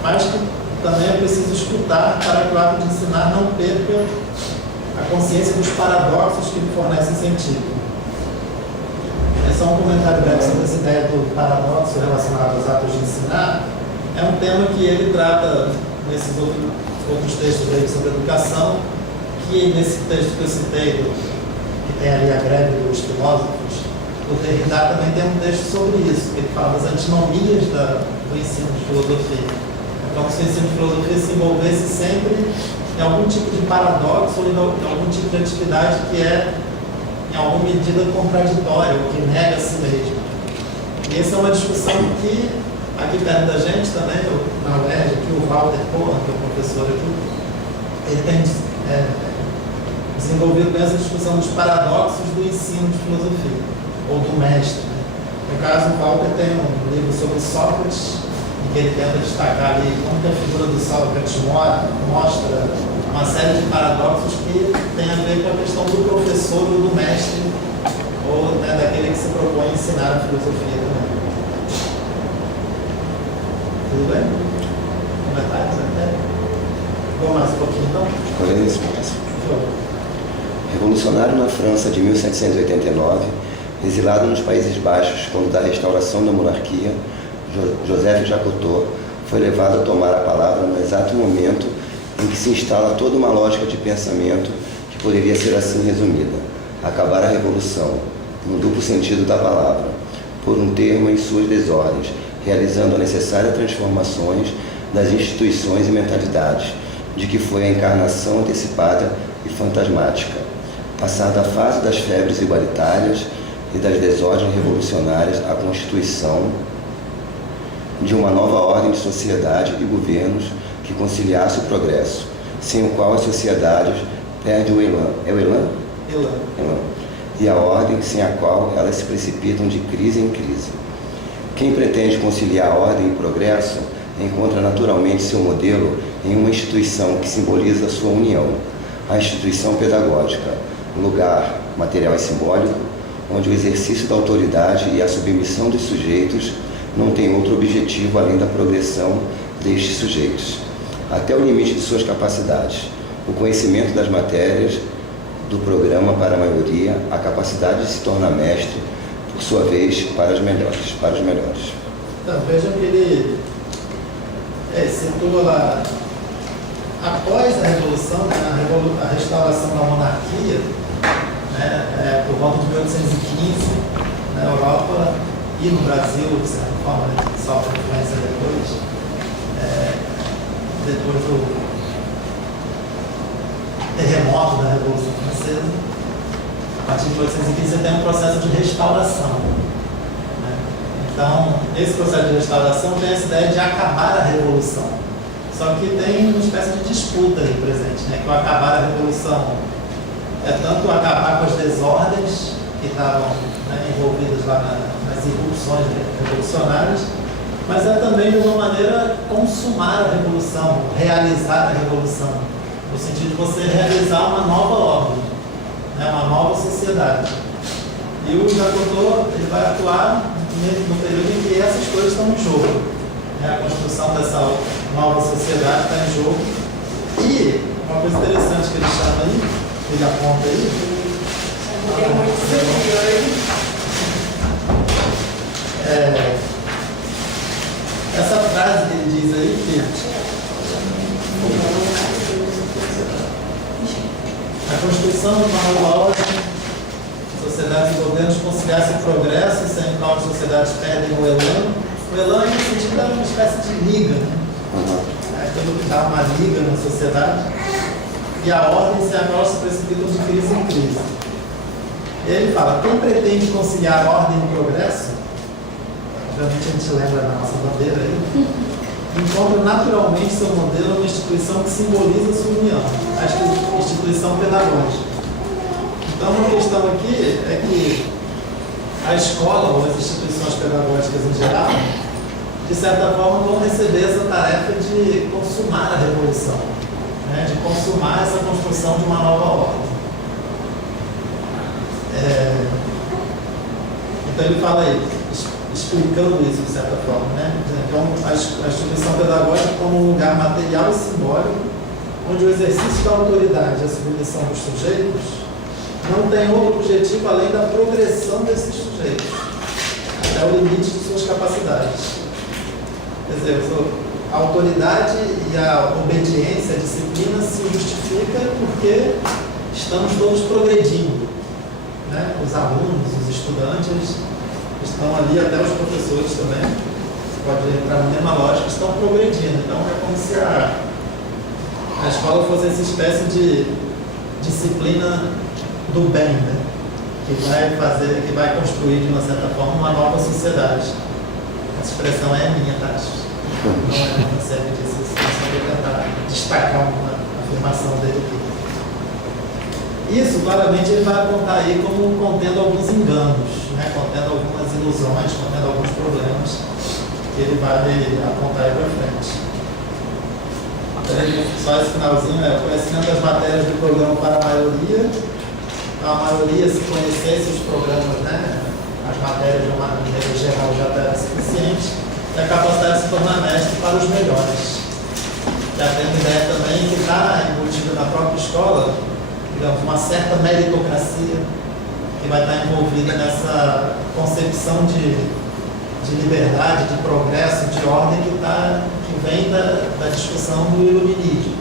mas que também é preciso escutar para que o ato de ensinar não perca a consciência dos paradoxos que lhe fornecem sentido. É só um comentário breve sobre essa ideia do paradoxo relacionado aos atos de ensinar. É um tema que ele trata nesses outros textos aí sobre educação, que nesse texto que eu citei, que tem ali a greve dos filósofos, o Derrida também tem um texto sobre isso, que ele fala das antinomias do ensino de filosofia. Então, se o ensino de filosofia se envolvesse sempre em algum tipo de paradoxo ou em algum tipo de atividade que é, em alguma medida, contraditória ou que nega a si mesmo. E essa é uma discussão que, aqui perto da gente também, na UERJ, aqui o Walter Cohen, que é o professor aqui, ele tem desenvolvido essa discussão dos paradoxos do ensino de filosofia, ou do mestre. Né? No caso, o Walter tem um livro sobre Sócrates, em que ele tenta destacar ali como que a figura do Sócrates mostra uma série de paradoxos que tem a ver com a questão do professor ou do mestre, ou né, daquele que se propõe a ensinar a filosofia também. Tudo bem? Comentários até? Vamos mais um pouquinho então? Olha isso, revolucionário na França de 1789, exilado nos Países Baixos quando da restauração da monarquia, Joseph Jacotot foi levado a tomar a palavra no exato momento em que se instala toda uma lógica de pensamento que poderia ser assim resumida: acabar a revolução, no duplo sentido da palavra, por um termo em suas desordens, realizando as necessárias transformações das instituições e mentalidades, de que foi a encarnação antecipada e fantasmática, passada a fase das febres igualitárias e das desordens revolucionárias, a constituição de uma nova ordem de sociedade e governos que conciliasse o progresso, sem o qual as sociedades perdem o elan. É o elan? Elan. E a ordem sem a qual elas se precipitam de crise em crise. Quem pretende conciliar ordem e progresso encontra naturalmente seu modelo em uma instituição que simboliza sua união, a instituição pedagógica, lugar material e simbólico, onde o exercício da autoridade e a submissão dos sujeitos não tem outro objetivo além da progressão destes sujeitos, até o limite de suas capacidades, o conhecimento das matérias do programa para a maioria, a capacidade de se tornar mestre, por sua vez, para os melhores. Então, vejam que ele situa lá, após a Revolução, né, a restauração da monarquia, né, por volta de 1815, na Europa e no Brasil, de certa forma, né, sofre influência depois do terremoto da Revolução Francesa. A partir de 1815 você tem um processo de restauração. Né? Então, esse processo de restauração tem essa ideia de acabar a Revolução. Só que tem uma espécie de disputa aí presente, né? Que o acabar a Revolução é tanto acabar com as desordens que estavam, né, envolvidas lá nas irrupções revolucionárias, mas é também de uma maneira consumar a Revolução, realizar a Revolução, no sentido de você realizar uma nova ordem, né, uma nova sociedade. E o Jacotot ele vai atuar no período em que essas coisas estão em jogo. A construção dessa nova sociedade está em jogo. E uma coisa interessante que ele chama aí, que ele aponta aí, essa frase que ele diz aí, que a construção de uma nova ordem, sociedades e governos conciliassem o progresso, sem o qual as sociedades perdem o elan. O elan, no sentido, é uma espécie de liga, né? Aquilo que dá uma liga na sociedade. E a ordem sem a qual se precipitam de crise em crise. E ele fala, quem pretende conciliar ordem e progresso, obviamente a gente lembra da nossa bandeira aí, encontra naturalmente seu modelo uma instituição que simboliza sua união, a instituição pedagógica. Então, uma questão aqui é que a escola ou as instituições pedagógicas em geral, de certa forma, vão receber essa tarefa de consumar a revolução, né? De consumar essa construção de uma nova ordem. Então ele fala aí, explicando isso de certa forma, né? Então, a instituição pedagógica como um lugar material e simbólico, onde o exercício da autoridade e a submissão dos sujeitos não tem outro objetivo além da progressão desses sujeitos, até o limite de suas capacidades. Quer dizer, a autoridade e a obediência, a disciplina se justifica porque estamos todos progredindo, né? Os alunos, os estudantes estão ali, até os professores também, pode entrar na mesma lógica, estão progredindo. Então é como se a escola fosse essa espécie de disciplina do bem, né? Que vai construir de uma certa forma uma nova sociedade. Essa expressão é minha, Tati. Não serve disso, só para tentar destacar uma afirmação dele aqui. Isso, claramente, ele vai apontar aí como contendo alguns enganos, né? Contendo algumas ilusões, contendo alguns problemas que ele vai apontar aí para frente. Só esse finalzinho é o conhecimento das matérias do programa para a maioria. Então, a maioria, se conhecesse os programas, né? As matérias de uma maneira geral já era suficiente. E a capacidade de se tornar mestre para os melhores. Já tem uma ideia também que está embutida na própria escola, digamos, uma certa meritocracia que vai estar envolvida nessa concepção de liberdade, de progresso, de ordem que vem da discussão do iluminismo,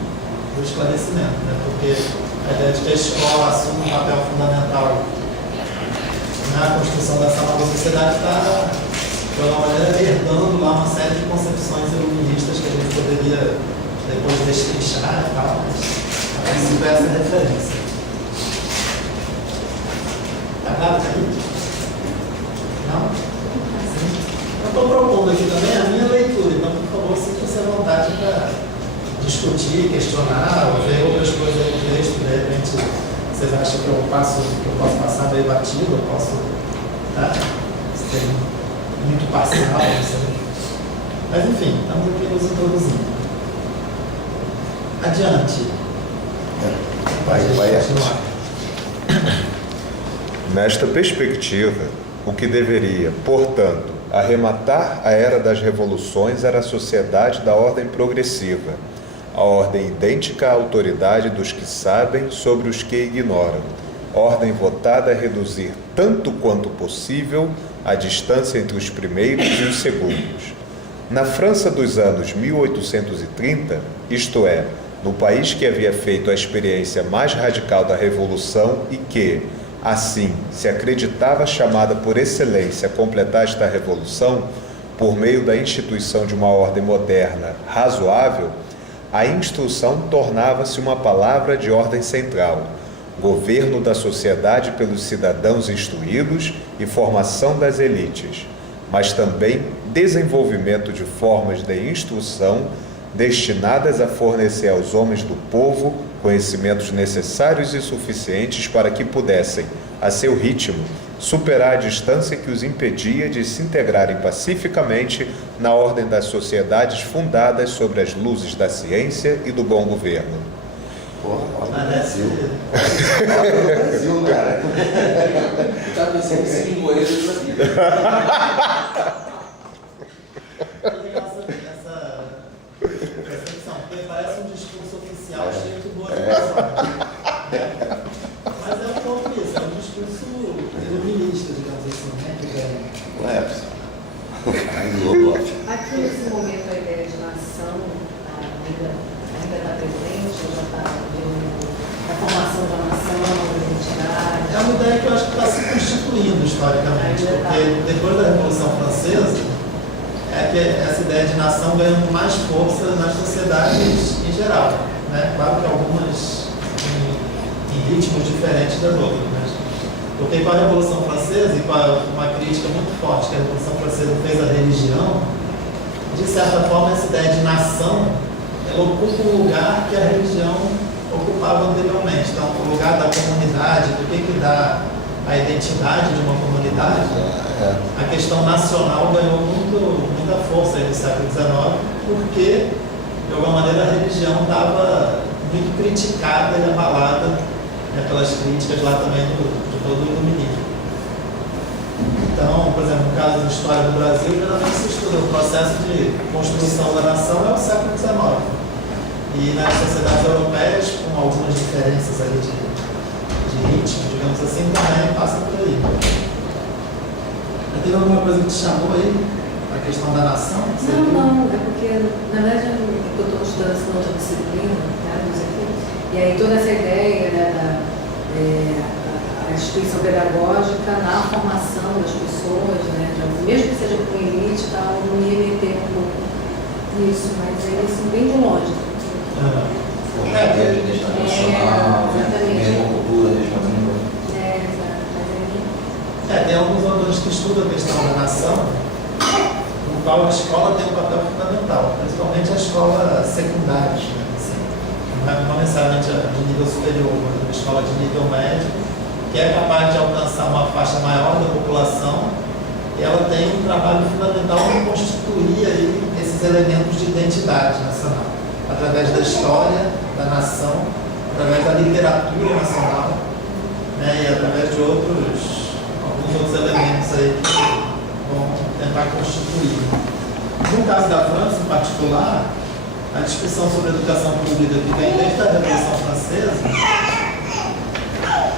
do esclarecimento, né? Porque a ideia de que a escola assume um papel fundamental na construção dessa nova sociedade está, de alguma maneira, herdando lá uma série de concepções iluministas que a gente poderia depois destrinchar e tal, mas a princípio essa referência. Está claro aí? Não? Sim. Eu estou propondo aqui também a minha leitura, então, por favor, sinta-se à vontade para discutir, questionar, ou ver outras coisas aí no texto. De repente, vocês acham que eu posso passar meio batido, eu posso, tá? Ser muito parcial, não sei. Mas, enfim, estamos aqui nos introduzindo. Adiante. Vai. Nesta perspectiva, o que deveria, portanto, arrematar a era das revoluções era a sociedade da ordem progressiva, a ordem idêntica à autoridade dos que sabem sobre os que ignoram, ordem votada a reduzir tanto quanto possível a distância entre os primeiros e os segundos. Na França dos anos 1830, isto é, no país que havia feito a experiência mais radical da Revolução e que, assim, se acreditava chamada por excelência a completar esta revolução, por meio da instituição de uma ordem moderna razoável, a instrução tornava-se uma palavra de ordem central, governo da sociedade pelos cidadãos instruídos e formação das elites, mas também desenvolvimento de formas de instrução destinadas a fornecer aos homens do povo conhecimentos necessários e suficientes para que pudessem, a seu ritmo, superar a distância que os impedia de se integrarem pacificamente na ordem das sociedades fundadas sobre as luzes da ciência e do bom governo. Porra, olha o Parece. Brasil. Olha o Brasil, cara. Está pensando em seguir moedas da vida. Essa percepção, porque parece um discurso oficial cheio de boas intenções. Mas é um pouco isso, é um discurso iluminista, digamos assim, né? Que ganha. Não é? Ai, louco. Aqui nesse momento a ideia de nação ainda está presente, ou já está a formação da nação, da identidade. É uma ideia que eu acho que está se constituindo historicamente, porque depois da Revolução Francesa, é que essa ideia de nação ganhando mais força nas sociedades em geral, né? Claro que algumas em ritmos diferentes das outras, né? Porque com a Revolução Francesa e com uma crítica muito forte que a Revolução Francesa fez à religião, de certa forma essa ideia de nação, ela ocupa um lugar que a religião ocupava anteriormente. Então, o lugar da comunidade, do que dá a identidade de uma comunidade, a questão nacional ganhou muita força aí no século XIX, porque, de alguma maneira, a religião estava muito criticada e abalada, né, pelas críticas lá também de todo o iluminismo. Então, por exemplo, no caso da história do Brasil, geralmente se estuda o processo de construção da nação é o século XIX. E nas sociedades europeias, com algumas diferenças ali de ritmo, digamos assim, também passa por aí. Teve alguma coisa que te chamou aí? A questão da nação? Não, é porque, na verdade, eu estou estudando essa outra disciplina, né, não sei o quê, e aí toda essa ideia, né, a instituição pedagógica na formação das pessoas, né, mesmo que seja com elite e tal, eu me remeter um pouco nisso, mas eles são bem de longe. Ideia de identidade nacional, mesma cultura, mesma língua. Tem alguns autores que estudam a questão da nação, no qual a escola tem um papel fundamental, principalmente a escola secundária, né, assim, não necessariamente a de nível superior, mas a escola de nível médio, que é capaz de alcançar uma faixa maior da população, e ela tem um trabalho fundamental em constituir aí esses elementos de identidade nacional, através da história da nação, através da literatura nacional, né, e através de alguns outros elementos aí que vão tentar constituir. No caso da França, em particular, a discussão sobre educação pública que vem desde a Revolução Francesa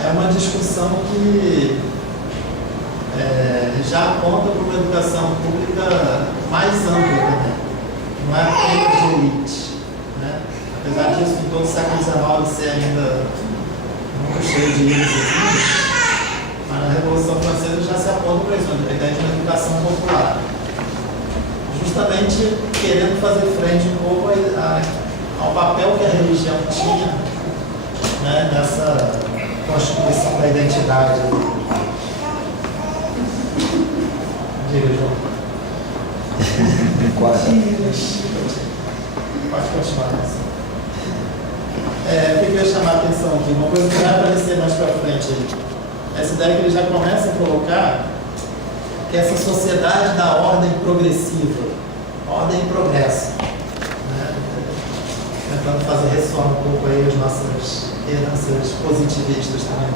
é uma discussão que já aponta para uma educação pública mais ampla também, não é apenas de elite, né? Apesar disso, em todo o século XIX ser ainda muito cheio de livros, mas na Revolução Francesa já se aponta para isso, a ideia de uma educação popular, justamente querendo fazer frente um pouco ao papel que a religião tinha, né, nessa constituição da identidade. Diga, João. Quase. Pode continuar. O que eu ia chamar a atenção aqui? Uma coisa que vai aparecer mais para frente aí. Essa ideia que ele já começa a colocar, que é essa sociedade da ordem progressiva, ordem e progresso. Né? Tentando fazer ressoar um pouco aí as nossas heranças positivistas também,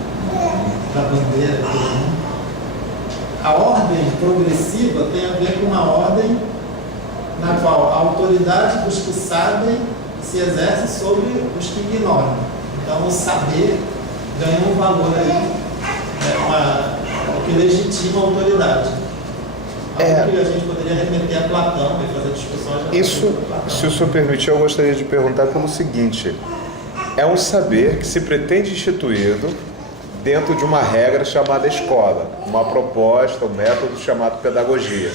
da bandeira e tudo, né? A ordem progressiva tem a ver com uma ordem na qual a autoridade dos que sabem se exerce sobre os que ignoram. Então o saber ganha um valor aí, o que legitima a autoridade. Algo que a gente poderia remeter a Platão e fazer discussões. Isso, se o senhor permitir, eu gostaria de perguntar pelo seguinte: é um saber que se pretende instituído dentro de uma regra chamada escola, uma proposta, um método chamado pedagogia.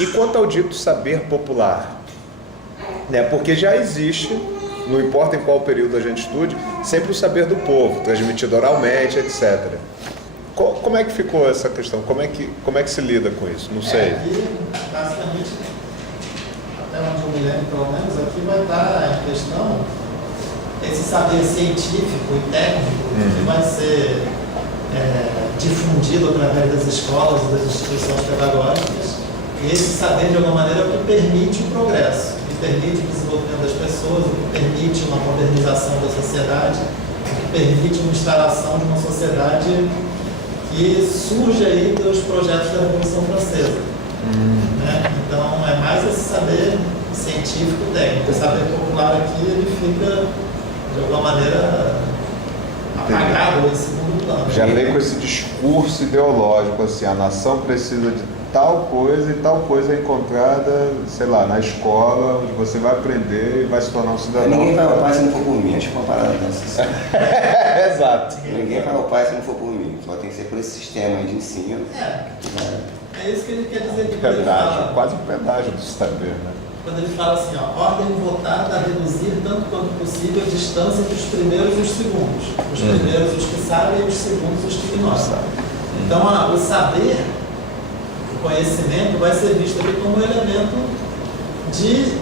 E quanto ao dito saber popular, né? Porque já existe, não importa em qual período a gente estude, sempre o saber do povo, transmitido oralmente, etc. Como é que ficou essa questão? Como é que se lida com isso? Não sei. Aqui, basicamente, até onde eu me lembro, pelo menos, aqui vai estar em questão esse saber científico e técnico que vai ser difundido através das escolas e das instituições pedagógicas. E esse saber, de alguma maneira, é o que permite o progresso, o que permite o desenvolvimento das pessoas, o que permite uma modernização da sociedade, o que permite uma instalação de uma sociedade que surge aí dos projetos da Revolução Francesa. Né? Então, é mais esse saber científico e técnico. O saber popular aqui, ele fica, de alguma maneira, apagado em segundo plano. Já vem com esse discurso ideológico, assim, a nação precisa de tal coisa e tal coisa é encontrada, sei lá, na escola, onde você vai aprender e vai se tornar um cidadão. Ninguém vai ao pai se não for por mim, acho que é uma parada dessa. Exato. Ninguém vai ao pai se não for por mim, só tem que ser por esse sistema aí de ensino. É isso que ele quer dizer. Pedágio, quase um pedágio do saber, né? Quando ele fala assim, ordem votada a reduzir tanto quanto possível a distância entre os primeiros e os segundos. Os primeiros os que sabem e os segundos os que ignoram. Então, o saber, o conhecimento, vai ser visto aqui como um elemento de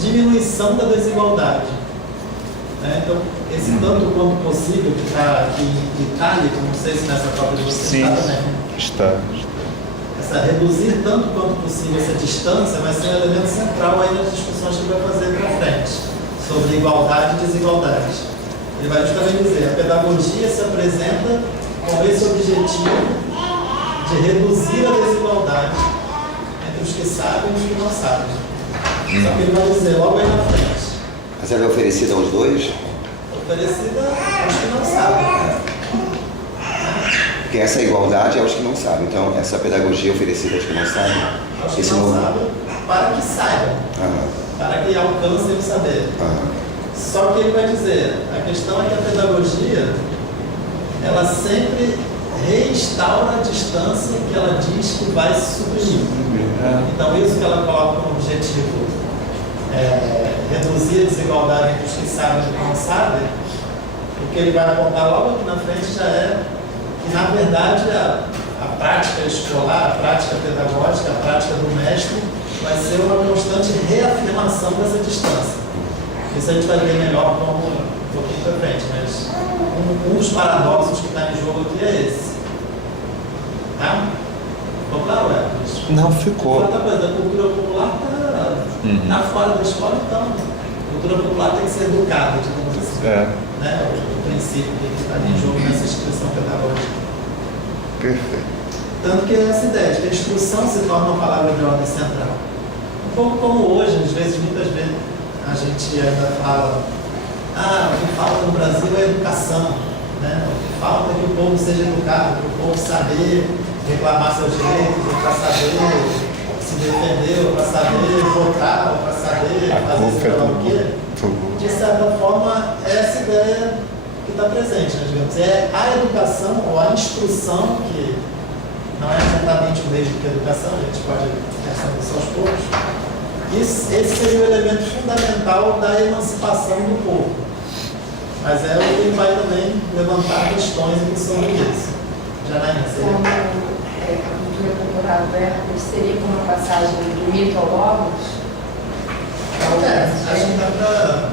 diminuição da desigualdade. Né? Então, esse tanto quanto possível que está aqui em itálico, não sei se nessa prova de vocês está também. Está. Essa reduzir tanto quanto possível essa distância vai ser um elemento central aí nas discussões que ele vai fazer para frente, sobre igualdade e desigualdade. Ele vai justamente dizer, a pedagogia se apresenta com esse objetivo de reduzir a desigualdade entre os que sabem e os que não sabem. Só que ele vai dizer logo aí na frente, Mas ela é oferecida aos dois? oferecida aos que não sabem. Porque essa igualdade é aos que não sabem. Então, essa pedagogia oferecida aos que não sabem. Aos que Esse não novo... sabem, para que saibam, para que alcancem o saber. Só que ele vai dizer, a questão é que a pedagogia, ela sempre reinstaura a distância que ela diz que vai suprimir. Então, isso que ela coloca como objetivo é reduzir a desigualdade entre os que sabem e os que não sabem, o que ele vai apontar logo aqui na frente já é que, na verdade, a prática escolar, a prática pedagógica, a prática do mestre vai ser uma constante reafirmação dessa distância. Isso a gente vai ver melhor como um pouquinho para frente, mas um dos paradoxos que está em jogo aqui é esse. Tá? Ficou claro, Hércules? Não ficou. A cultura popular está fora da escola, então a cultura popular tem que ser educada, digamos assim. Né? O princípio que está em jogo nessa instituição pedagógica. Perfeito. Tanto que é essa ideia de que a instrução se torna uma palavra de ordem central. Um pouco como hoje, às vezes, muitas vezes, a gente ainda fala, o que falta no Brasil é educação, né? O que falta é que o povo seja educado, que o povo saber reclamar seus direitos, ou para saber se defender, ou para saber votar, ou para saber fazer sei lá o quê. De certa forma, é essa ideia que está presente, né, digamos. É a educação ou a instrução, que não é exatamente o mesmo que a educação, a gente pode pensar nisso aos poucos. Esse seria o elemento fundamental da emancipação do povo. Mas é o que ele vai também levantar questões aqui sobre isso. Janaína, seria? A cultura popular do Hércules seria como uma passagem do mito ao logos? Acho que dá para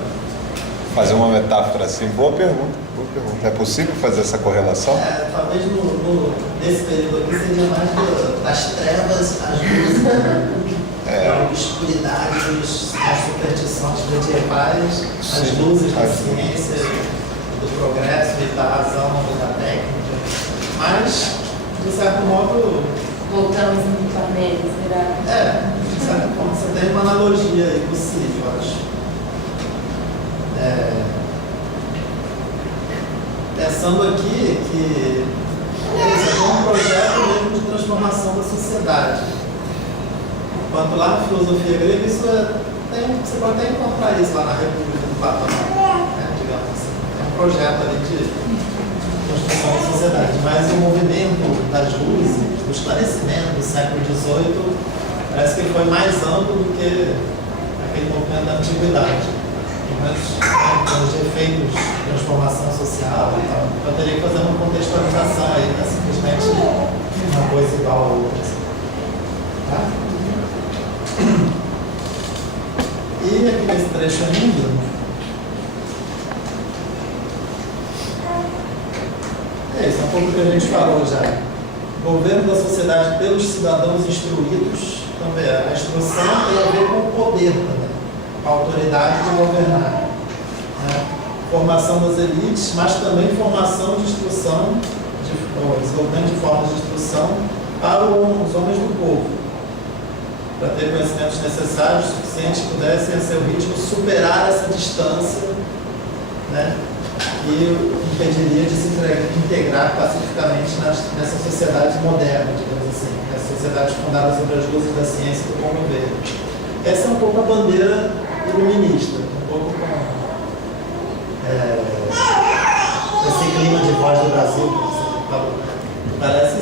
Fazer uma metáfora assim, boa pergunta. É possível fazer essa correlação? talvez nesse período aqui seria mais das trevas às luzes, da obscuridade, as superstições medievais, as luzes da ciência, do progresso e da razão, da técnica. Mas, de certo modo, Voltamos em Parmênides, de certo modo, você tem uma analogia aí possível, eu acho. Pensando aqui que isso é um projeto mesmo de transformação da sociedade. Enquanto lá na filosofia grega, você pode até encontrar isso lá na República do Platão, digamos assim. É um projeto ali de construção da sociedade, mas o movimento das luzes, do esclarecimento do século XVIII, parece que ele foi mais amplo do que aquele movimento da antiguidade. Mas, em termos de efeitos de transformação social e tal, eu teria que fazer uma contextualização aí, não é simplesmente uma coisa igual a outra. Assim. Tá? E aqui nesse trecho ainda, isso é um pouco do que a gente falou já. Governo da sociedade pelos cidadãos instruídos, também a instrução tem a ver com o poder também. A autoridade de governar, formação das elites, mas também formação de instrução, desenvolvimento de formas de instrução para os homens do povo, para ter conhecimentos necessários, suficientes, que pudessem, a seu ritmo, superar essa distância, que impediria de se integrar pacificamente nessa sociedade moderna, digamos assim, nessa sociedade fundada sobre as luzes da ciência e do conviver. Essa é um pouco a bandeira iluminista, um pouco com esse clima de voz do Brasil que você falou. Parece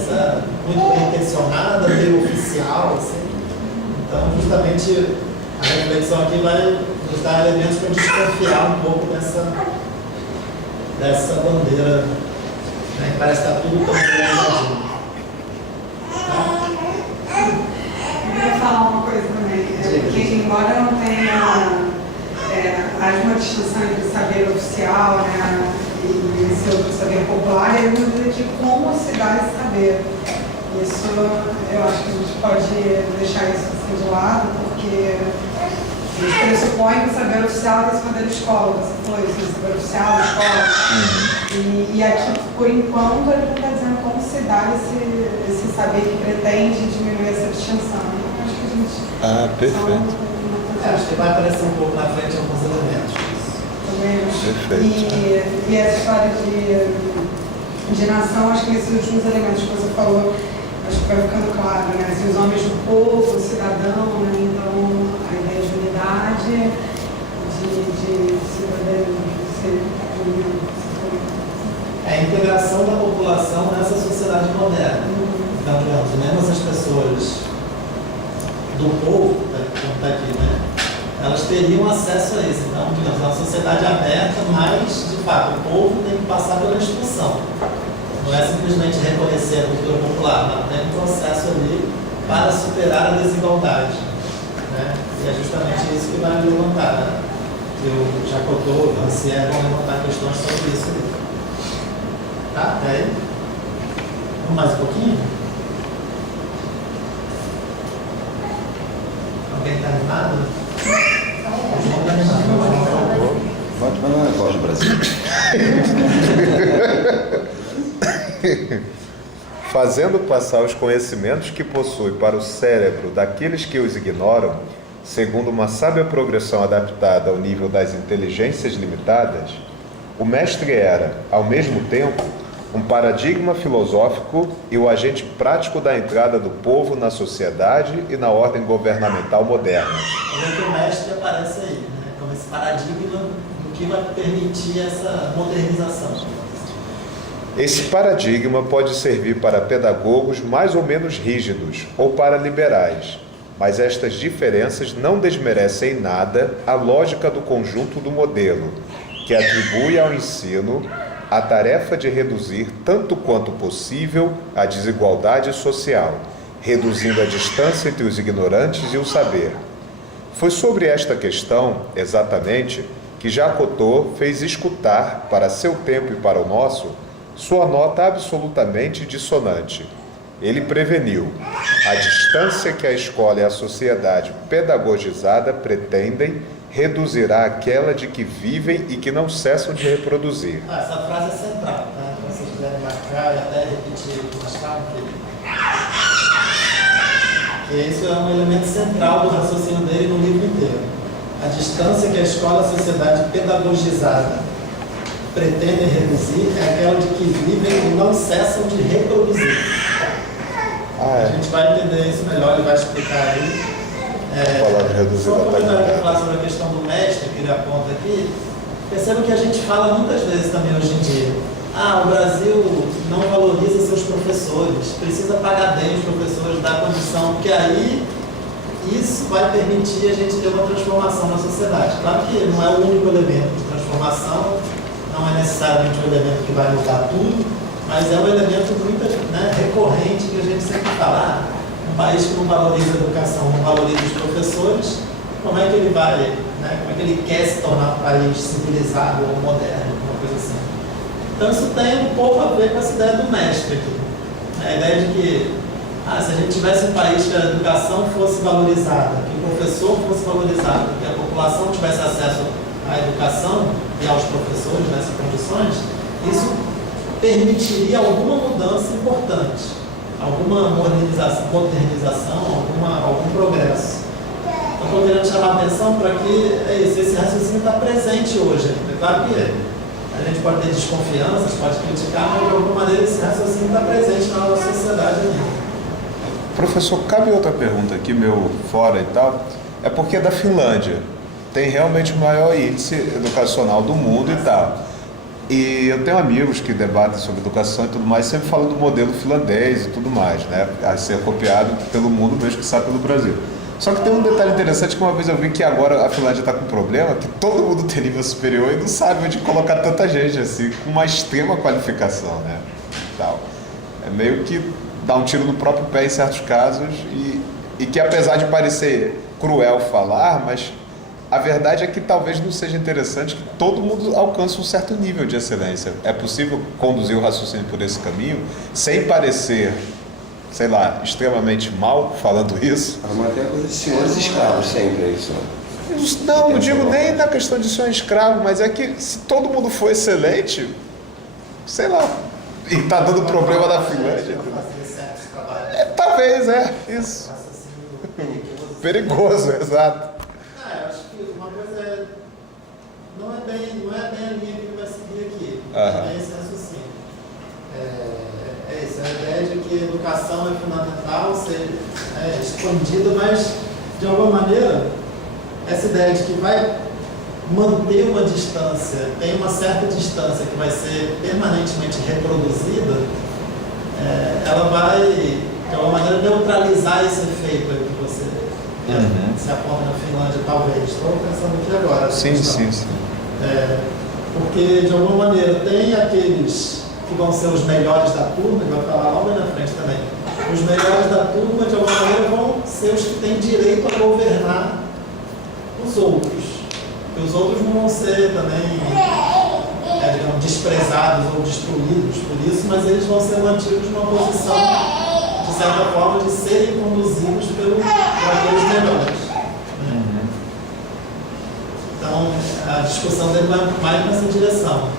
muito bem intencionada, meio oficial, assim. Então, justamente, a reflexão aqui vai nos dar elementos para desconfiar um pouco dessa bandeira, que parece que está tudo tão organizadinho. Eu queria falar uma coisa também, porque embora não tenha haja uma distinção entre saber oficial, e esse outro saber popular, eu vou dizer que como se dá esse saber. Isso, eu acho que a gente pode deixar isso assim de lado, porque a gente pressupõe que o saber oficial é esse saber escola, você falou isso, o saber oficial da escola. E aqui, por enquanto, a gente está dizendo como se dá esse saber que pretende diminuir essa abstenção. Então, acho que a gente... Perfeito. Acho que vai aparecer um pouco na frente alguns elementos. Também acho. Perfeito. E essa história de nação, acho que esses últimos elementos que você falou, acho que vai ficando claro, né? Assim, os homens do povo, o cidadão, né? Então, a ideia de unidade, de cidadania, de ser união. É a integração da população nessa sociedade moderna. Então, digamos, mesmo as pessoas do povo, como está aqui, né? Elas teriam acesso a isso. Então, digamos, é uma sociedade aberta, mas, de fato, o povo tem que passar pela instrução. Não é simplesmente reconhecer a cultura popular, não. Tem um processo ali para superar a desigualdade. Né? E é justamente isso que vai levantar. Né? Que o Jacotô, o Rancière vão levantar questões sobre isso ali. Tá? Até aí? Vamos mais um pouquinho? Alguém está animado? Vamos animado. Vote para não Costa do Brasil. Fazendo passar os conhecimentos que possui para o cérebro daqueles que os ignoram, segundo uma sábia progressão adaptada ao nível das inteligências limitadas, o mestre era, ao mesmo tempo, um paradigma filosófico e o agente prático da entrada do povo na sociedade e na ordem governamental moderna. O que o mestre aparece aí, né? Como esse paradigma do que vai permitir essa modernização. Esse paradigma pode servir para pedagogos mais ou menos rígidos ou para liberais, mas estas diferenças não desmerecem em nada a lógica do conjunto do modelo, que atribui ao ensino a tarefa de reduzir tanto quanto possível a desigualdade social, reduzindo a distância entre os ignorantes e o saber. Foi sobre esta questão, exatamente, que Jacotô fez escutar, para seu tempo e para o nosso, sua nota absolutamente dissonante. Ele preveniu: a distância que a escola e a sociedade pedagogizada pretendem reduzirá aquela de que vivem e que não cessam de reproduzir. Essa frase é central, né? Se vocês quiserem marcar e até repetir mais calma, que isso é um elemento central do raciocínio dele no livro inteiro. A distância que a escola e a sociedade pedagogizada pretendem reduzir é aquela de que vivem e não cessam de reproduzir. A gente vai entender isso melhor, ele vai explicar aí. Só um comentário para falar sobre a questão do mestre que ele aponta aqui. Percebam que a gente fala muitas vezes também hoje em dia: o Brasil não valoriza seus professores, precisa pagar bem os professores, dar condição, porque aí isso vai permitir a gente ter uma transformação na sociedade. Claro que não é o único elemento de transformação, não é necessariamente um elemento que vai mudar tudo, mas é um elemento muito recorrente que a gente sempre fala. Um país que não valoriza a educação, não valoriza os professores, como é que ele vai, como é que ele quer se tornar um país civilizado ou moderno, alguma coisa assim. Então isso tem um pouco a ver com essa ideia do mestre aqui. A ideia de que, se a gente tivesse um país que a educação fosse valorizada, que o professor fosse valorizado, que a população tivesse acesso à educação e aos professores nessas condições, isso permitiria alguma mudança importante, alguma modernização, algum progresso. Então, estou querendo chamar a atenção para que esse raciocínio está presente hoje. É claro que a gente pode ter desconfianças, pode criticar, mas de alguma maneira esse raciocínio está presente na nossa sociedade ainda. Professor, cabe outra pergunta aqui, meu fora e tal. É porque é da Finlândia. Tem realmente o maior índice educacional do mundo e tal. E eu tenho amigos que debatem sobre educação e tudo mais, sempre falam do modelo finlandês e tudo mais, né? A ser copiado pelo mundo mesmo que sai pelo Brasil. Só que tem um detalhe interessante que uma vez eu vi que agora a Finlândia está com um problema, que todo mundo tem nível superior e não sabe onde colocar tanta gente assim, com uma extrema qualificação, né? Tal. É meio que dá um tiro no próprio pé em certos casos e que apesar de parecer cruel falar, mas a verdade é que talvez não seja interessante que todo mundo alcance um certo nível de excelência. É possível conduzir o raciocínio por esse caminho sem parecer, sei lá, extremamente mal falando isso? Mas tem a coisa de senhores escravos sempre, é isso? Não digo nem na questão de ser um escravo, mas é que se todo mundo for excelente, sei lá, e tá dando problema na Finlândia. Talvez, isso. raciocínio Perigoso, exato. Eu acho que uma coisa não é bem a linha que ele vai seguir aqui. Aham. É esse raciocínio. É isso, a ideia de que a educação é fundamental, ser expandida, mas de alguma maneira essa ideia de que vai manter uma distância, tem uma certa distância que vai ser permanentemente reproduzida, ela vai, de alguma maneira, neutralizar esse efeito aí que você se aponta na Finlândia, talvez. Estou pensando aqui agora. Sim. Porque, de alguma maneira, tem aqueles que vão ser os melhores da turma, que vai falar logo aí na frente também. Os melhores da turma, de alguma maneira, vão ser os que têm direito a governar os outros. E os outros não vão ser também, digamos, desprezados ou destruídos por isso, mas eles vão ser mantidos numa posição, de certa forma, de serem conduzidos por aqueles melhores. Então, a discussão dele vai mais nessa direção.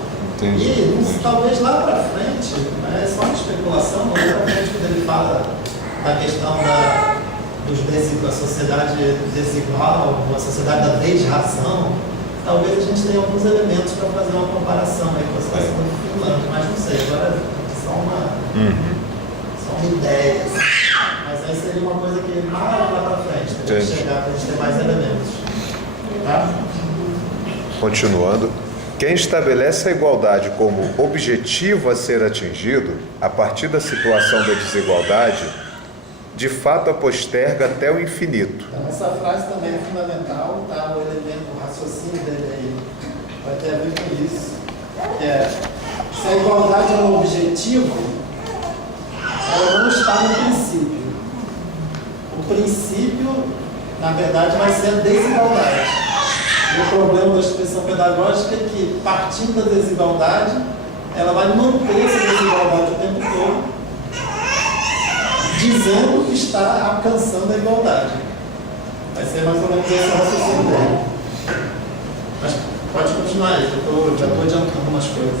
E talvez lá para frente, é só uma especulação, mas lá para frente, quando ele fala da questão da sociedade desigual, a sociedade da desrazão, talvez a gente tenha alguns elementos para fazer uma comparação aí com a situação do Finlândia, mas não sei, agora é só uma ideia. Mas aí seria uma coisa que mais lá para frente, para chegar, para a gente ter mais elementos. Tá? Continuando, quem estabelece a igualdade como objetivo a ser atingido, a partir da situação da desigualdade, de fato a posterga até o infinito. Então, essa frase também é fundamental, tá? O elemento, o raciocínio dele aí vai ter a ver com isso. Se a igualdade é um objetivo, ela não está no princípio. O princípio, na verdade, vai ser a desigualdade. E o problema da instituição pedagógica é que, partindo da desigualdade, ela vai manter essa desigualdade o tempo todo, dizendo que está alcançando a igualdade. Vai ser mais ou menos esse o raciocínio dele. Mas pode continuar aí, já estou adiantando umas coisas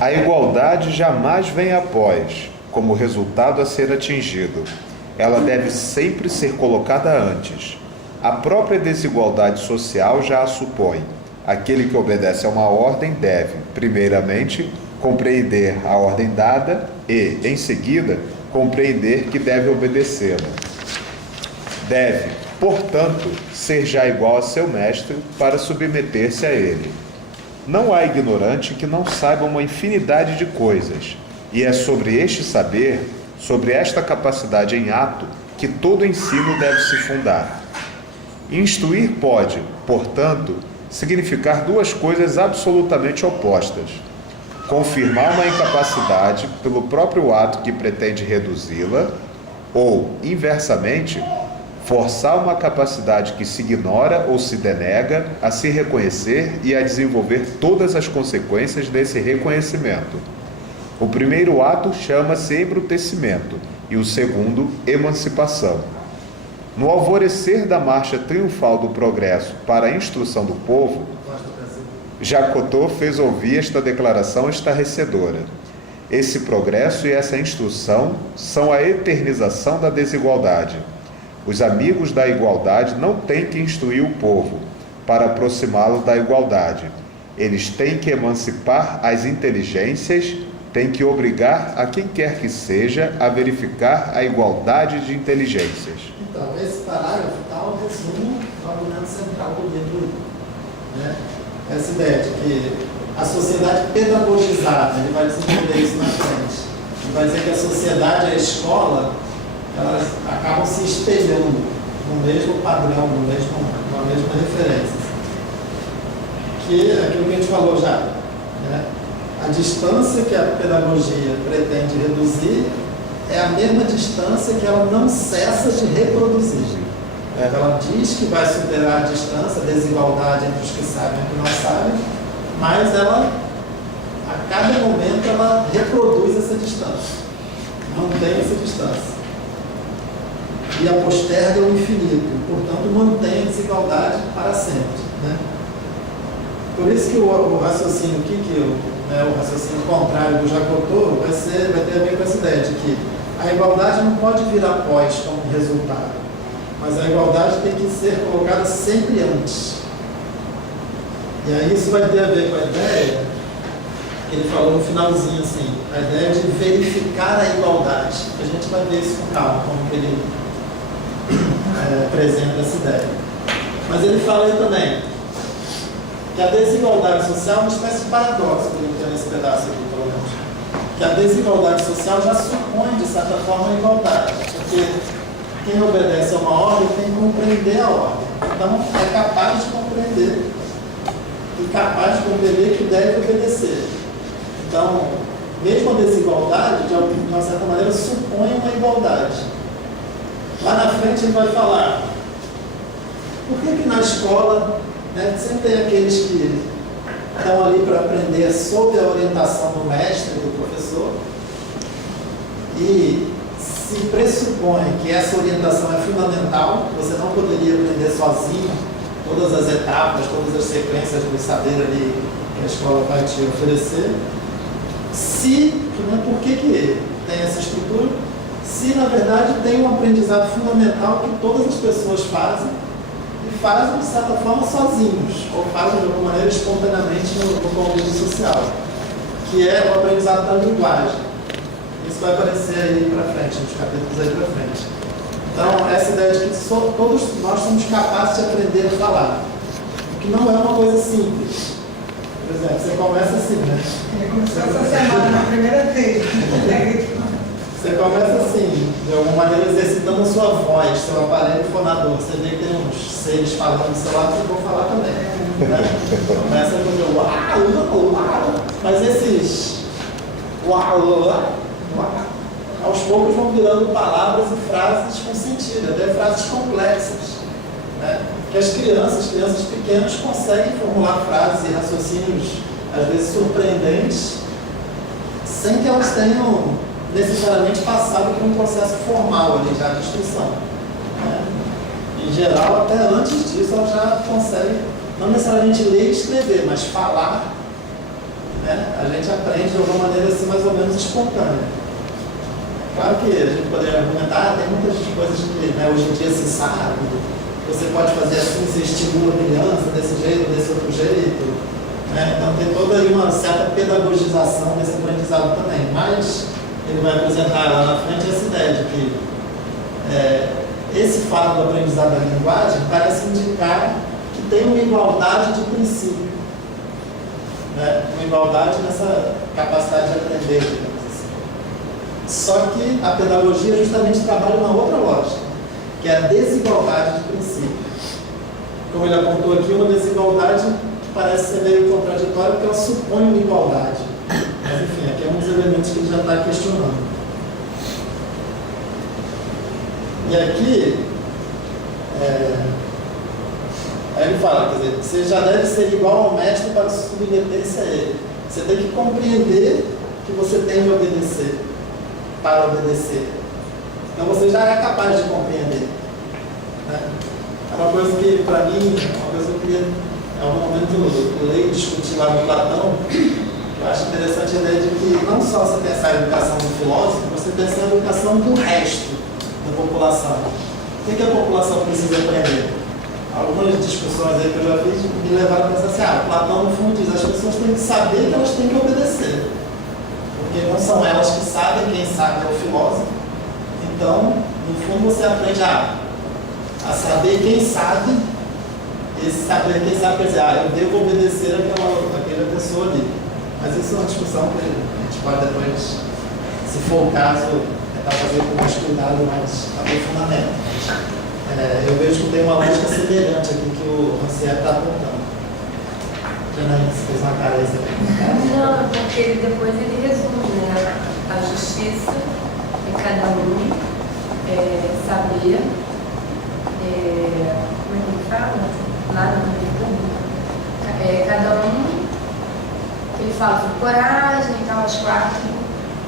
aí. A igualdade jamais vem após, como resultado a ser atingido. Ela deve sempre ser colocada antes. A própria desigualdade social já a supõe. Aquele que obedece a uma ordem deve, primeiramente, compreender a ordem dada e, em seguida, compreender que deve obedecê-la. Deve, portanto, ser já igual a seu mestre para submeter-se a ele. Não há ignorante que não saiba uma infinidade de coisas, e é sobre este saber, sobre esta capacidade em ato, que todo ensino deve se fundar. Instruir pode, portanto, significar duas coisas absolutamente opostas: confirmar uma incapacidade pelo próprio ato que pretende reduzi-la, ou, inversamente, forçar uma capacidade que se ignora ou se denega a se reconhecer e a desenvolver todas as consequências desse reconhecimento. O primeiro ato chama-se embrutecimento e o segundo, emancipação. No alvorecer da marcha triunfal do progresso para a instrução do povo, Jacotot fez ouvir esta declaração estarrecedora: esse progresso e essa instrução são a eternização da desigualdade. Os amigos da igualdade não têm que instruir o povo para aproximá-lo da igualdade. Eles têm que emancipar as inteligências, têm que obrigar a quem quer que seja a verificar a igualdade de inteligências. Então, esse parágrafo está um resumo do argumento central do livro, né? Essa ideia de que a sociedade pedagogizada, ele vai desenvolver isso na frente, ele vai dizer que a sociedade e a escola, elas acabam se espelhando no mesmo padrão, numa mesma referência. Que é aquilo que a gente falou já, né? A distância que a pedagogia pretende reduzir é a mesma distância que ela não cessa de reproduzir. Ela diz que vai superar a distância, a desigualdade entre os que sabem e os que não sabem, mas ela, a cada momento, ela reproduz essa distância, mantém essa distância. E a posterga o infinito, portanto, mantém a desigualdade para sempre, né? Por isso que o raciocínio aqui, o raciocínio contrário do Jacotot, vai ter a ver com essa ideia de que A igualdade não pode vir após como resultado, mas a igualdade tem que ser colocada sempre antes. E aí isso vai ter a ver com a ideia que ele falou no finalzinho, assim, a ideia de verificar a igualdade. A gente vai ver isso com calma, como que ele apresenta essa ideia. Mas ele fala aí também que a desigualdade social é uma espécie de paradoxo que ele tem nesse pedaço aqui, pelo menos. Que a desigualdade social já supõe, de certa forma, a igualdade. Porque quem obedece a uma ordem tem que compreender a ordem. Então, é capaz de compreender. E capaz de compreender que deve obedecer. Então, mesmo a desigualdade, de uma certa maneira, supõe uma igualdade. Lá na frente ele vai falar, por que na escola, né, sempre tem aqueles que estão ali para aprender sob a orientação do mestre, do professor, e se pressupõe que essa orientação é fundamental, você não poderia aprender sozinho todas as etapas, todas as sequências do saber ali que a escola vai te oferecer. Por que tem essa estrutura? Se, na verdade, tem um aprendizado fundamental que todas as pessoas fazem, e fazem, de certa forma, sozinhos, ou fazem, de alguma maneira, espontaneamente no convívio social, que é o aprendizado da linguagem. Isso vai aparecer aí para frente, nos capítulos aí para frente. Então, essa ideia de que todos nós somos capazes de aprender a falar, o que não é uma coisa simples. Por exemplo, você começa assim, né? Ele começou essa semana, na primeira vez. Você começa assim, de alguma maneira exercitando a sua voz, seu aparelho fonador. Você vê que tem uns seres falando no seu lado que eu vou falar também. Né? Começa com o uau, mas esses uau, aos poucos vão virando palavras e frases com sentido, até frases complexas. Né? Que as crianças pequenas conseguem formular frases e raciocínios, às vezes surpreendentes, sem que elas tenham necessariamente passado por um processo formal ali já de instrução. Né? Em geral, até antes disso, elas já conseguem, não necessariamente ler e escrever, mas falar, né? A gente aprende de alguma maneira assim, mais ou menos espontânea. Claro que a gente poderia argumentar, tem muitas coisas que, né, hoje em dia se sabe. Você pode fazer assim, você estimula a criança desse jeito, desse outro jeito. Né? Então tem toda aí uma certa pedagogização desse aprendizado também. Mas ele vai apresentar lá na frente essa ideia de que esse fato do aprendizado da linguagem parece indicar que tem uma igualdade de princípio. Né? Uma igualdade nessa capacidade de aprender, digamos assim. Só que a pedagogia justamente trabalha uma outra lógica, que é a desigualdade de princípio. Como ele apontou aqui, uma desigualdade que parece ser meio contraditória, porque ela supõe uma igualdade. Mas, enfim, aqui é um dos elementos que ele já está questionando. E aqui, aí ele fala, quer dizer, você já deve ser igual ao mestre para submeter-se a ele. Você tem que compreender que você tem de obedecer, para obedecer. Então você já é capaz de compreender. Né? É uma coisa que, para mim, uma coisa que eu queria, em algum momento, ler e discutir lá no Platão. Eu acho interessante a ideia de que não só você pensar em educação do filósofo, você pensar em educação do resto da população. O que a população precisa aprender? Algumas discussões aí que eu já fiz me levaram a pensar assim, Platão no fundo diz, as pessoas têm que saber que elas têm que obedecer. Porque não são elas que sabem, quem sabe é o filósofo. Então, no fundo, você aprende a saber quem sabe, esse saber quem sabe, quer dizer, eu devo obedecer àquela pessoa ali. Mas isso é uma discussão que a gente pode depois, se for o caso, tentar fazer com mais cuidado, mais aprofundamento. Eu vejo que tem uma lógica semelhante aqui que o Rancière está apontando. Janaína, você fez uma cara aí, você Não, porque depois ele resume, né? A justiça é cada um saber, como é que ele fala? Lá no República. Cada um, ele fala sobre coragem, então as 4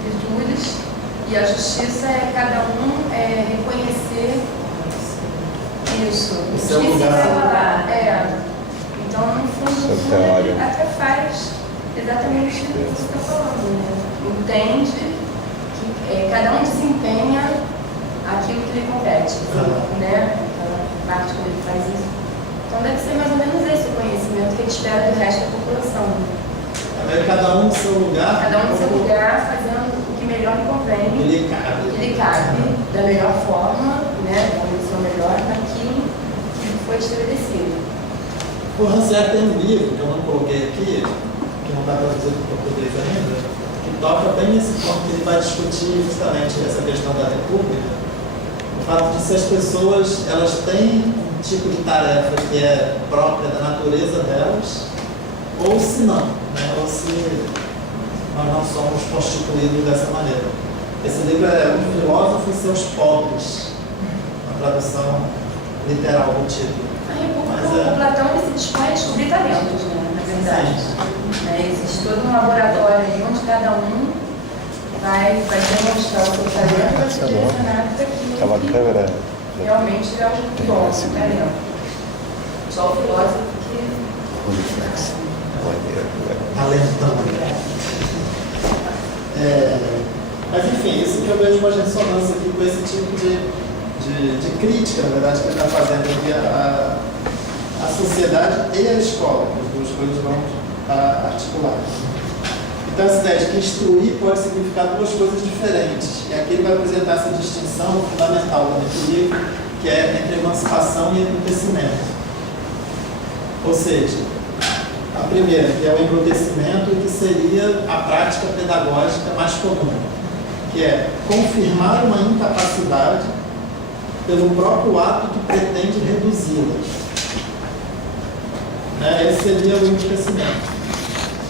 virtudes, e a justiça é cada um reconhecer isso. O seu lugar. Então, no fundo, ele até faz exatamente o que você está falando, né? Entende que cada um desempenha aquilo que lhe compete, né? Aquela parte como ele faz isso. Então deve ser mais ou menos esse o conhecimento que ele espera do resto da população. Cada um no seu lugar. Cada um no seu lugar, fazendo o que melhor lhe convém, O que lhe cabe. o que lhe cabe, da melhor forma, né? Da condição melhor naquilo que foi estabelecido. O Rancière tem um livro, que eu não coloquei aqui, que não está traduzido para o português ainda, que toca bem nesse ponto, que ele vai discutir justamente essa questão da república. O fato de se as pessoas elas têm um tipo de tarefa que é própria da natureza delas, ou se não, né? Ou se nós não somos constituídos dessa maneira. Esse livro é Um Filósofo e Seus Pobres, uma tradução literal do título. O Platão ele se dispõe a descobrir talentos, né? Na verdade. Existe todo um laboratório aí onde cada um vai demonstrar o seu talento e vai ser direcionado para aquilo que realmente é o bom, o talento. Só o filósofo que... Talentão. Mas enfim, isso que eu vejo uma ressonância aqui com esse tipo de crítica, na verdade, que ele está fazendo aqui a sociedade e a escola, que as duas coisas vão articular. Então, essa ideia de que instruir pode significar duas coisas diferentes. E aqui ele vai apresentar essa distinção fundamental da livro, que é entre emancipação e embrutecimento. Ou seja, a primeira, que é o embrutecimento, que seria a prática pedagógica mais comum, que é confirmar uma incapacidade pelo próprio ato que pretende reduzi-la. Esse seria o embrutecimento.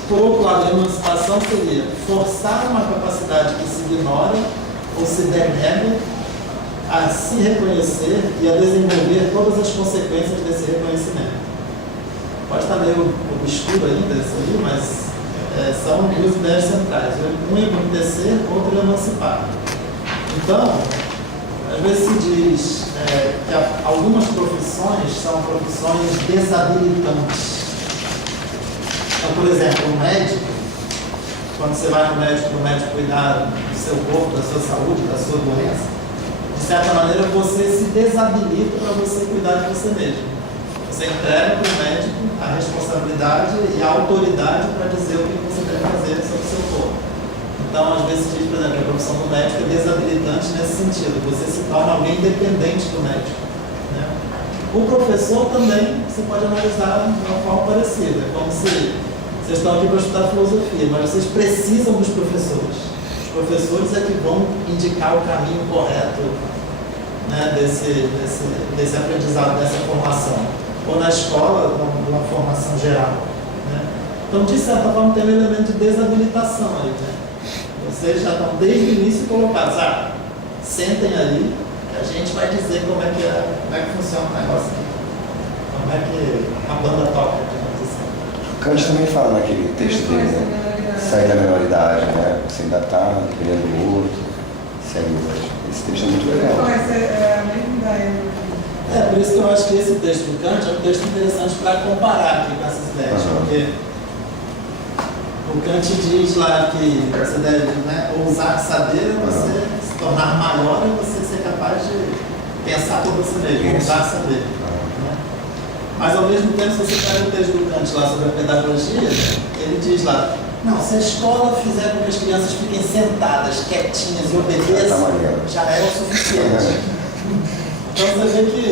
Por outro lado, a emancipação seria forçar uma capacidade que se ignora ou se denega a se reconhecer e a desenvolver todas as consequências desse reconhecimento. Pode estar meio obscuro ainda isso aí, mas são duas ideias centrais. Um é embrutecer, outro é emancipar. Então, às vezes se diz que algumas profissões são profissões desabilitantes. Então, por exemplo, um médico, quando você vai no médico, para o médico cuidar do seu corpo, da sua saúde, da sua doença, de certa maneira você se desabilita para você cuidar de você mesmo. Você entrega para o médico a responsabilidade e a autoridade para dizer o que você deve fazer sobre o seu corpo. Então, às vezes se diz, por exemplo, que a profissão do médico é desabilitante nesse sentido. Você se torna alguém dependente do médico. Né? O professor também, você pode analisar de uma forma parecida. É como se vocês estão aqui para estudar filosofia, mas vocês precisam dos professores. Os professores é que vão indicar o caminho correto, né, desse aprendizado, dessa formação. Ou na escola, numa formação geral. Né? Então, de certa forma, tem um elemento de desabilitação aí. Né? Vocês já estão desde o início colocados. Sentem ali, que a gente vai dizer como é que funciona o negócio aqui. Como é que a banda toca, digamos assim. Kant também fala naquele texto dele, né? Sair da menoridade, né? Você ainda está dependendo do outro. Esse texto é muito legal. É a mesma ideia. Por isso que eu acho que esse texto do Kant é um texto interessante para comparar aqui com essas ideias, porque o Kant diz lá que essa ideia de ousar saber é você se tornar maior e você ser capaz de pensar por você mesmo, ousar saber. Né? Mas ao mesmo tempo, se você pega o texto do Kant lá sobre a pedagogia, ele diz lá, não, se a escola fizer com que as crianças fiquem sentadas, quietinhas e obedeçam, já é o suficiente. Então você vê que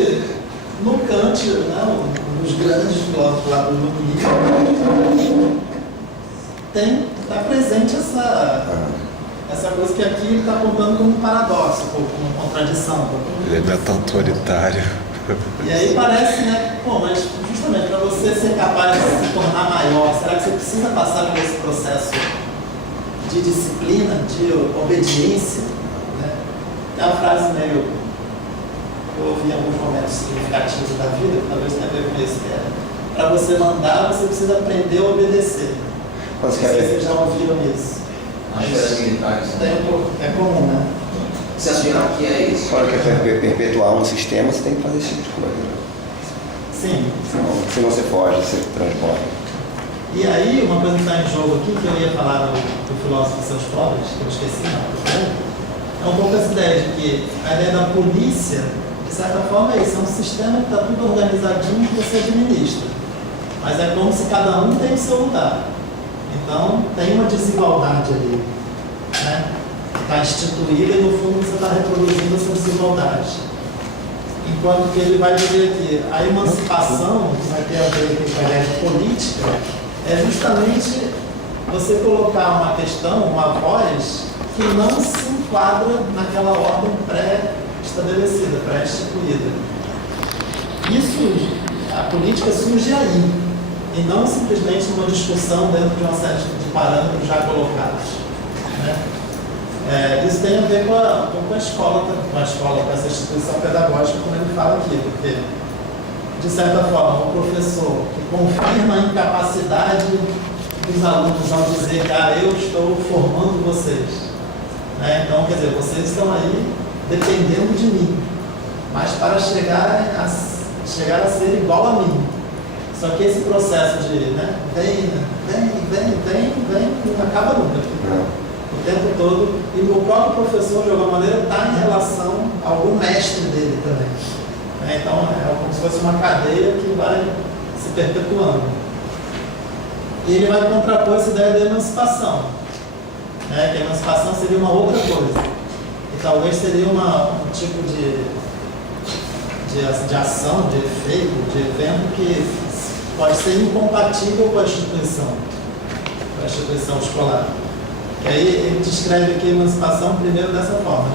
no Kant, um dos grandes filósofos lá do iluminismo, está presente essa coisa que aqui ele está apontando como um paradoxo, como uma contradição. Ele é tão autoritário. E aí parece, mas justamente para você ser capaz de se tornar maior, será que você precisa passar por esse processo de disciplina, de obediência? Né? É uma frase meio que eu ouvi em alguns momentos significativos da vida, que talvez tenha a ver com isso, que é para você mandar, você precisa aprender a obedecer. Não sei se vocês já ouviram isso. As esferas militares. É comum, né? Se a hierarquia é isso. Para perpetuar um sistema, você tem que fazer esse tipo de coisa. Sim. Senão você foge, você transborda. E aí, uma coisa que está em jogo aqui, que eu ia falar do filósofo e seus pobres, que eu esqueci, não, É um pouco essa ideia de que a ideia da polícia, de certa forma, é isso, é um sistema que está tudo organizadinho que você administra. Mas é como se cada um tem o seu lugar. Então, tem uma desigualdade ali, né? Está instituída e, no fundo, você está reproduzindo essa desigualdade. Enquanto que ele vai dizer que a emancipação, que vai ter a ver com a ideia de política, é justamente você colocar uma questão, uma voz, que não se enquadra naquela ordem pré-estabelecida, pré-instituída. Isso, a política surge aí, e não simplesmente numa discussão dentro de uma série de parâmetros já colocados, né? Isso tem a ver com a escola, com essa instituição pedagógica, como ele fala aqui, porque, de certa forma, o professor que confirma a incapacidade dos alunos ao dizer que eu estou formando vocês, né? Então, quer dizer, vocês estão aí dependendo de mim, mas para chegar a ser igual a mim. Só que esse processo de vem, não acaba nunca. O tempo todo, e o próprio professor, de alguma maneira, está em relação a algum mestre dele também. Então, é como se fosse uma cadeia que vai se perpetuando. E ele vai contrapor essa ideia da emancipação, que a emancipação seria uma outra coisa. E talvez seria um tipo de ação, de efeito, de evento que pode ser incompatível com a instituição escolar. E aí ele descreve aqui a emancipação primeiro dessa forma,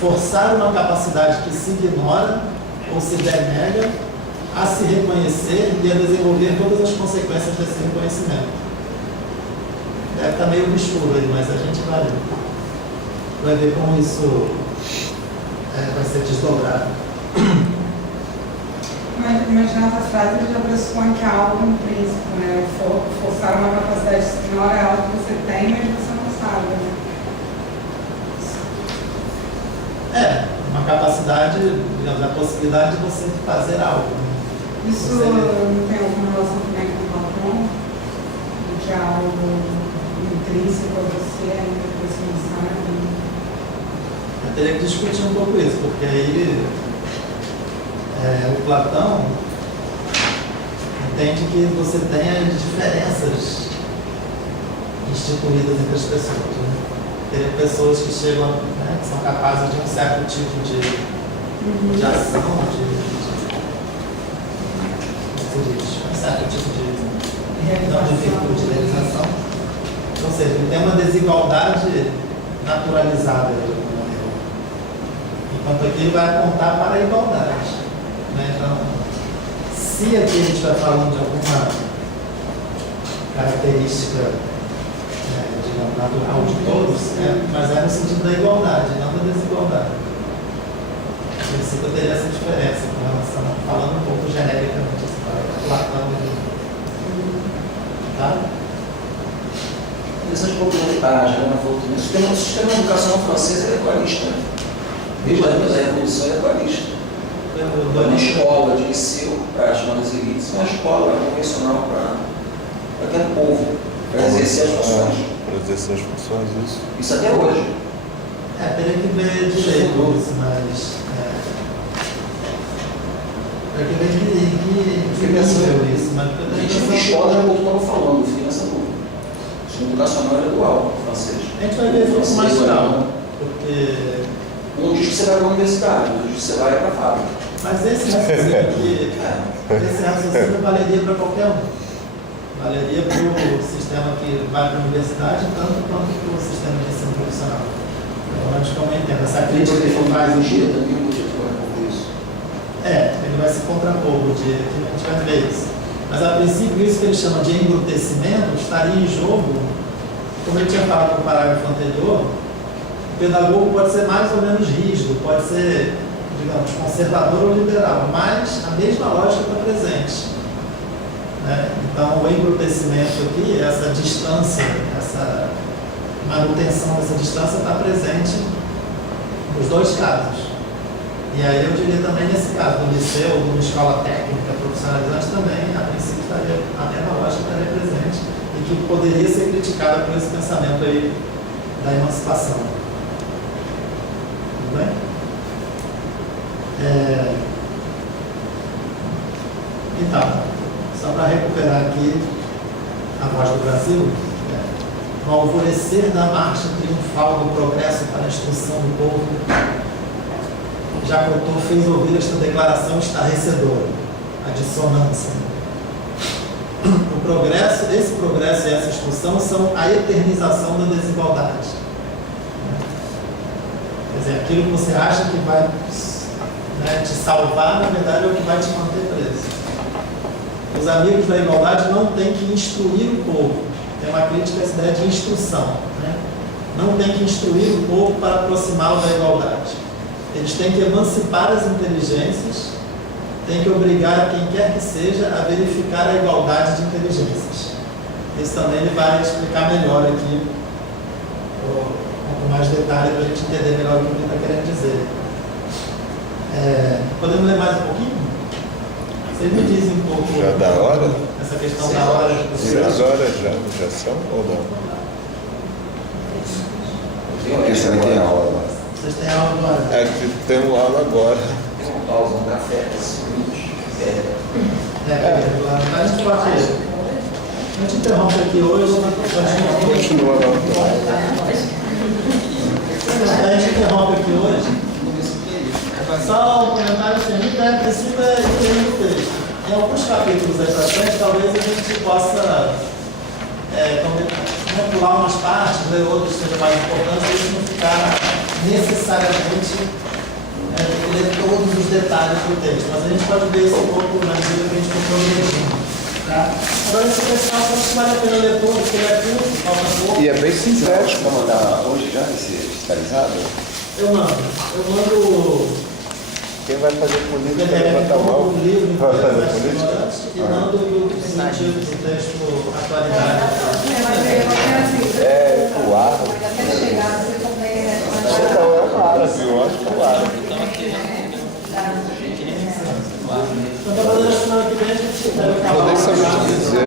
forçar uma capacidade que se ignora ou se denega a se reconhecer e a desenvolver todas as consequências desse reconhecimento. Deve estar meio obscuro aí, mas a gente vai ver como isso vai ser desdobrado. Mas nessa frase ele já pressupõe que há algo intrínseco, forçar uma capacidade que se ignora é algo que você tem, mas você não sabe, uma capacidade, digamos, a possibilidade de você fazer algo. Isso não tem alguma relação também com o Platão? De que há algo intrínseco a você, ainda que você não sabe? Eu teria que discutir um pouco isso, porque aí o Platão entende que você tem as diferenças instituídas entre as pessoas. Tem pessoas que chegam, que são capazes de um certo tipo de ação, um certo tipo de virtude, de realização. Ou seja, tem uma desigualdade naturalizada, enquanto aqui ele vai apontar para a igualdade. Então, se aqui a gente está falando de alguma característica, digamos, natural de todos, mas é no sentido da igualdade, não da desigualdade. A princípio teria essa diferença com relação, falando um pouco genericamente, Platão tá? Essas popularidades, o sistema educacional francês é equalista. Desde a época da Revolução é equalista. É uma escola de ensino para as chamadas elites, uma escola convencional para aquele povo, para exercer as funções. Para exercer as funções, isso. Isso até hoje. Teria que ver direito isso, mas. Teria que ver que nível isso, mas. A gente tem escola, já estava falando, fiquei nessa dúvida. O sistema educacional é dual, francês. A gente vai ver isso mais geral, porque. Um diz que você vai para a universidade, outro diz que você vai para a fábrica. Mas esse raciocínio aqui, valeria para qualquer um. Valeria para o sistema que vai para a universidade, tanto quanto para o sistema de ensino profissional. Pelo menos como eu entendo. Essa crítica que ele faz aqui, ele vai se contrapor o dia que a gente vai ver isso. Mas a princípio, isso que ele chama de embrutecimento estaria em jogo, como ele tinha falado no parágrafo anterior. O pedagogo pode ser mais ou menos rígido, pode ser, digamos, conservador ou liberal, mas a mesma lógica está presente. Então, o embrutecimento aqui, essa distância, essa manutenção dessa distância está presente nos dois casos. E aí eu diria também nesse caso, do liceu ou de uma escola técnica profissionalizante também, a princípio a mesma lógica estaria presente e que poderia ser criticada por esse pensamento aí da emancipação. Então, só para recuperar aqui a voz do Brasil, no alvorecer da marcha triunfal do progresso para a instrução do povo, Jacotot fez ouvir esta declaração estarrecedora, a dissonância. O progresso, esse progresso e essa instrução são a eternização da desigualdade. Quer dizer, aquilo que você acha que vai te salvar, na verdade, é o que vai te manter preso. Os amigos da igualdade não têm que instruir o povo. Tem uma crítica a essa ideia de instrução. Não tem que instruir o povo para aproximá-lo da igualdade. Eles têm que emancipar as inteligências, têm que obrigar quem quer que seja a verificar a igualdade de inteligências. Isso também ele vai explicar melhor aqui, com mais detalhe, para a gente entender melhor o que ele está querendo dizer. Podemos ler mais um pouquinho? Vocês me dizem um pouco. Já da hora? Essa questão da hora. 6 horas já são ou não? Essa vai ter aula agora. Vocês têm aula agora? É que temos aula agora. Pausa, um café, 5 minutos. A gente pode. A gente interrompe aqui hoje. Continua lá. A gente interrompe aqui hoje. Só um comentário assim, a princípio é diferente do texto. Em alguns capítulos dessa frente, talvez a gente possa pular umas partes, ler outras que sejam mais importantes, e não ficar necessariamente ler todos os detalhes do texto. Mas a gente pode ver isso um pouco na medida que a gente for progredindo. Tá? Agora, esse pessoal só vale a pena ler todo, porque ele é curto, falta pouco. E é bem sintético. Vamos mandar hoje já esse digitalizado? Eu mando. Quem vai fazer política levanta a mão. O livro Vai fazer mais política? ignorantes e mando o sentido do texto atualidade. É, o ar. Então, é o ar, assim, eu acho que é o ar. Então, para fazer a semana que vem, a gente vai Vou nem saber te dizer.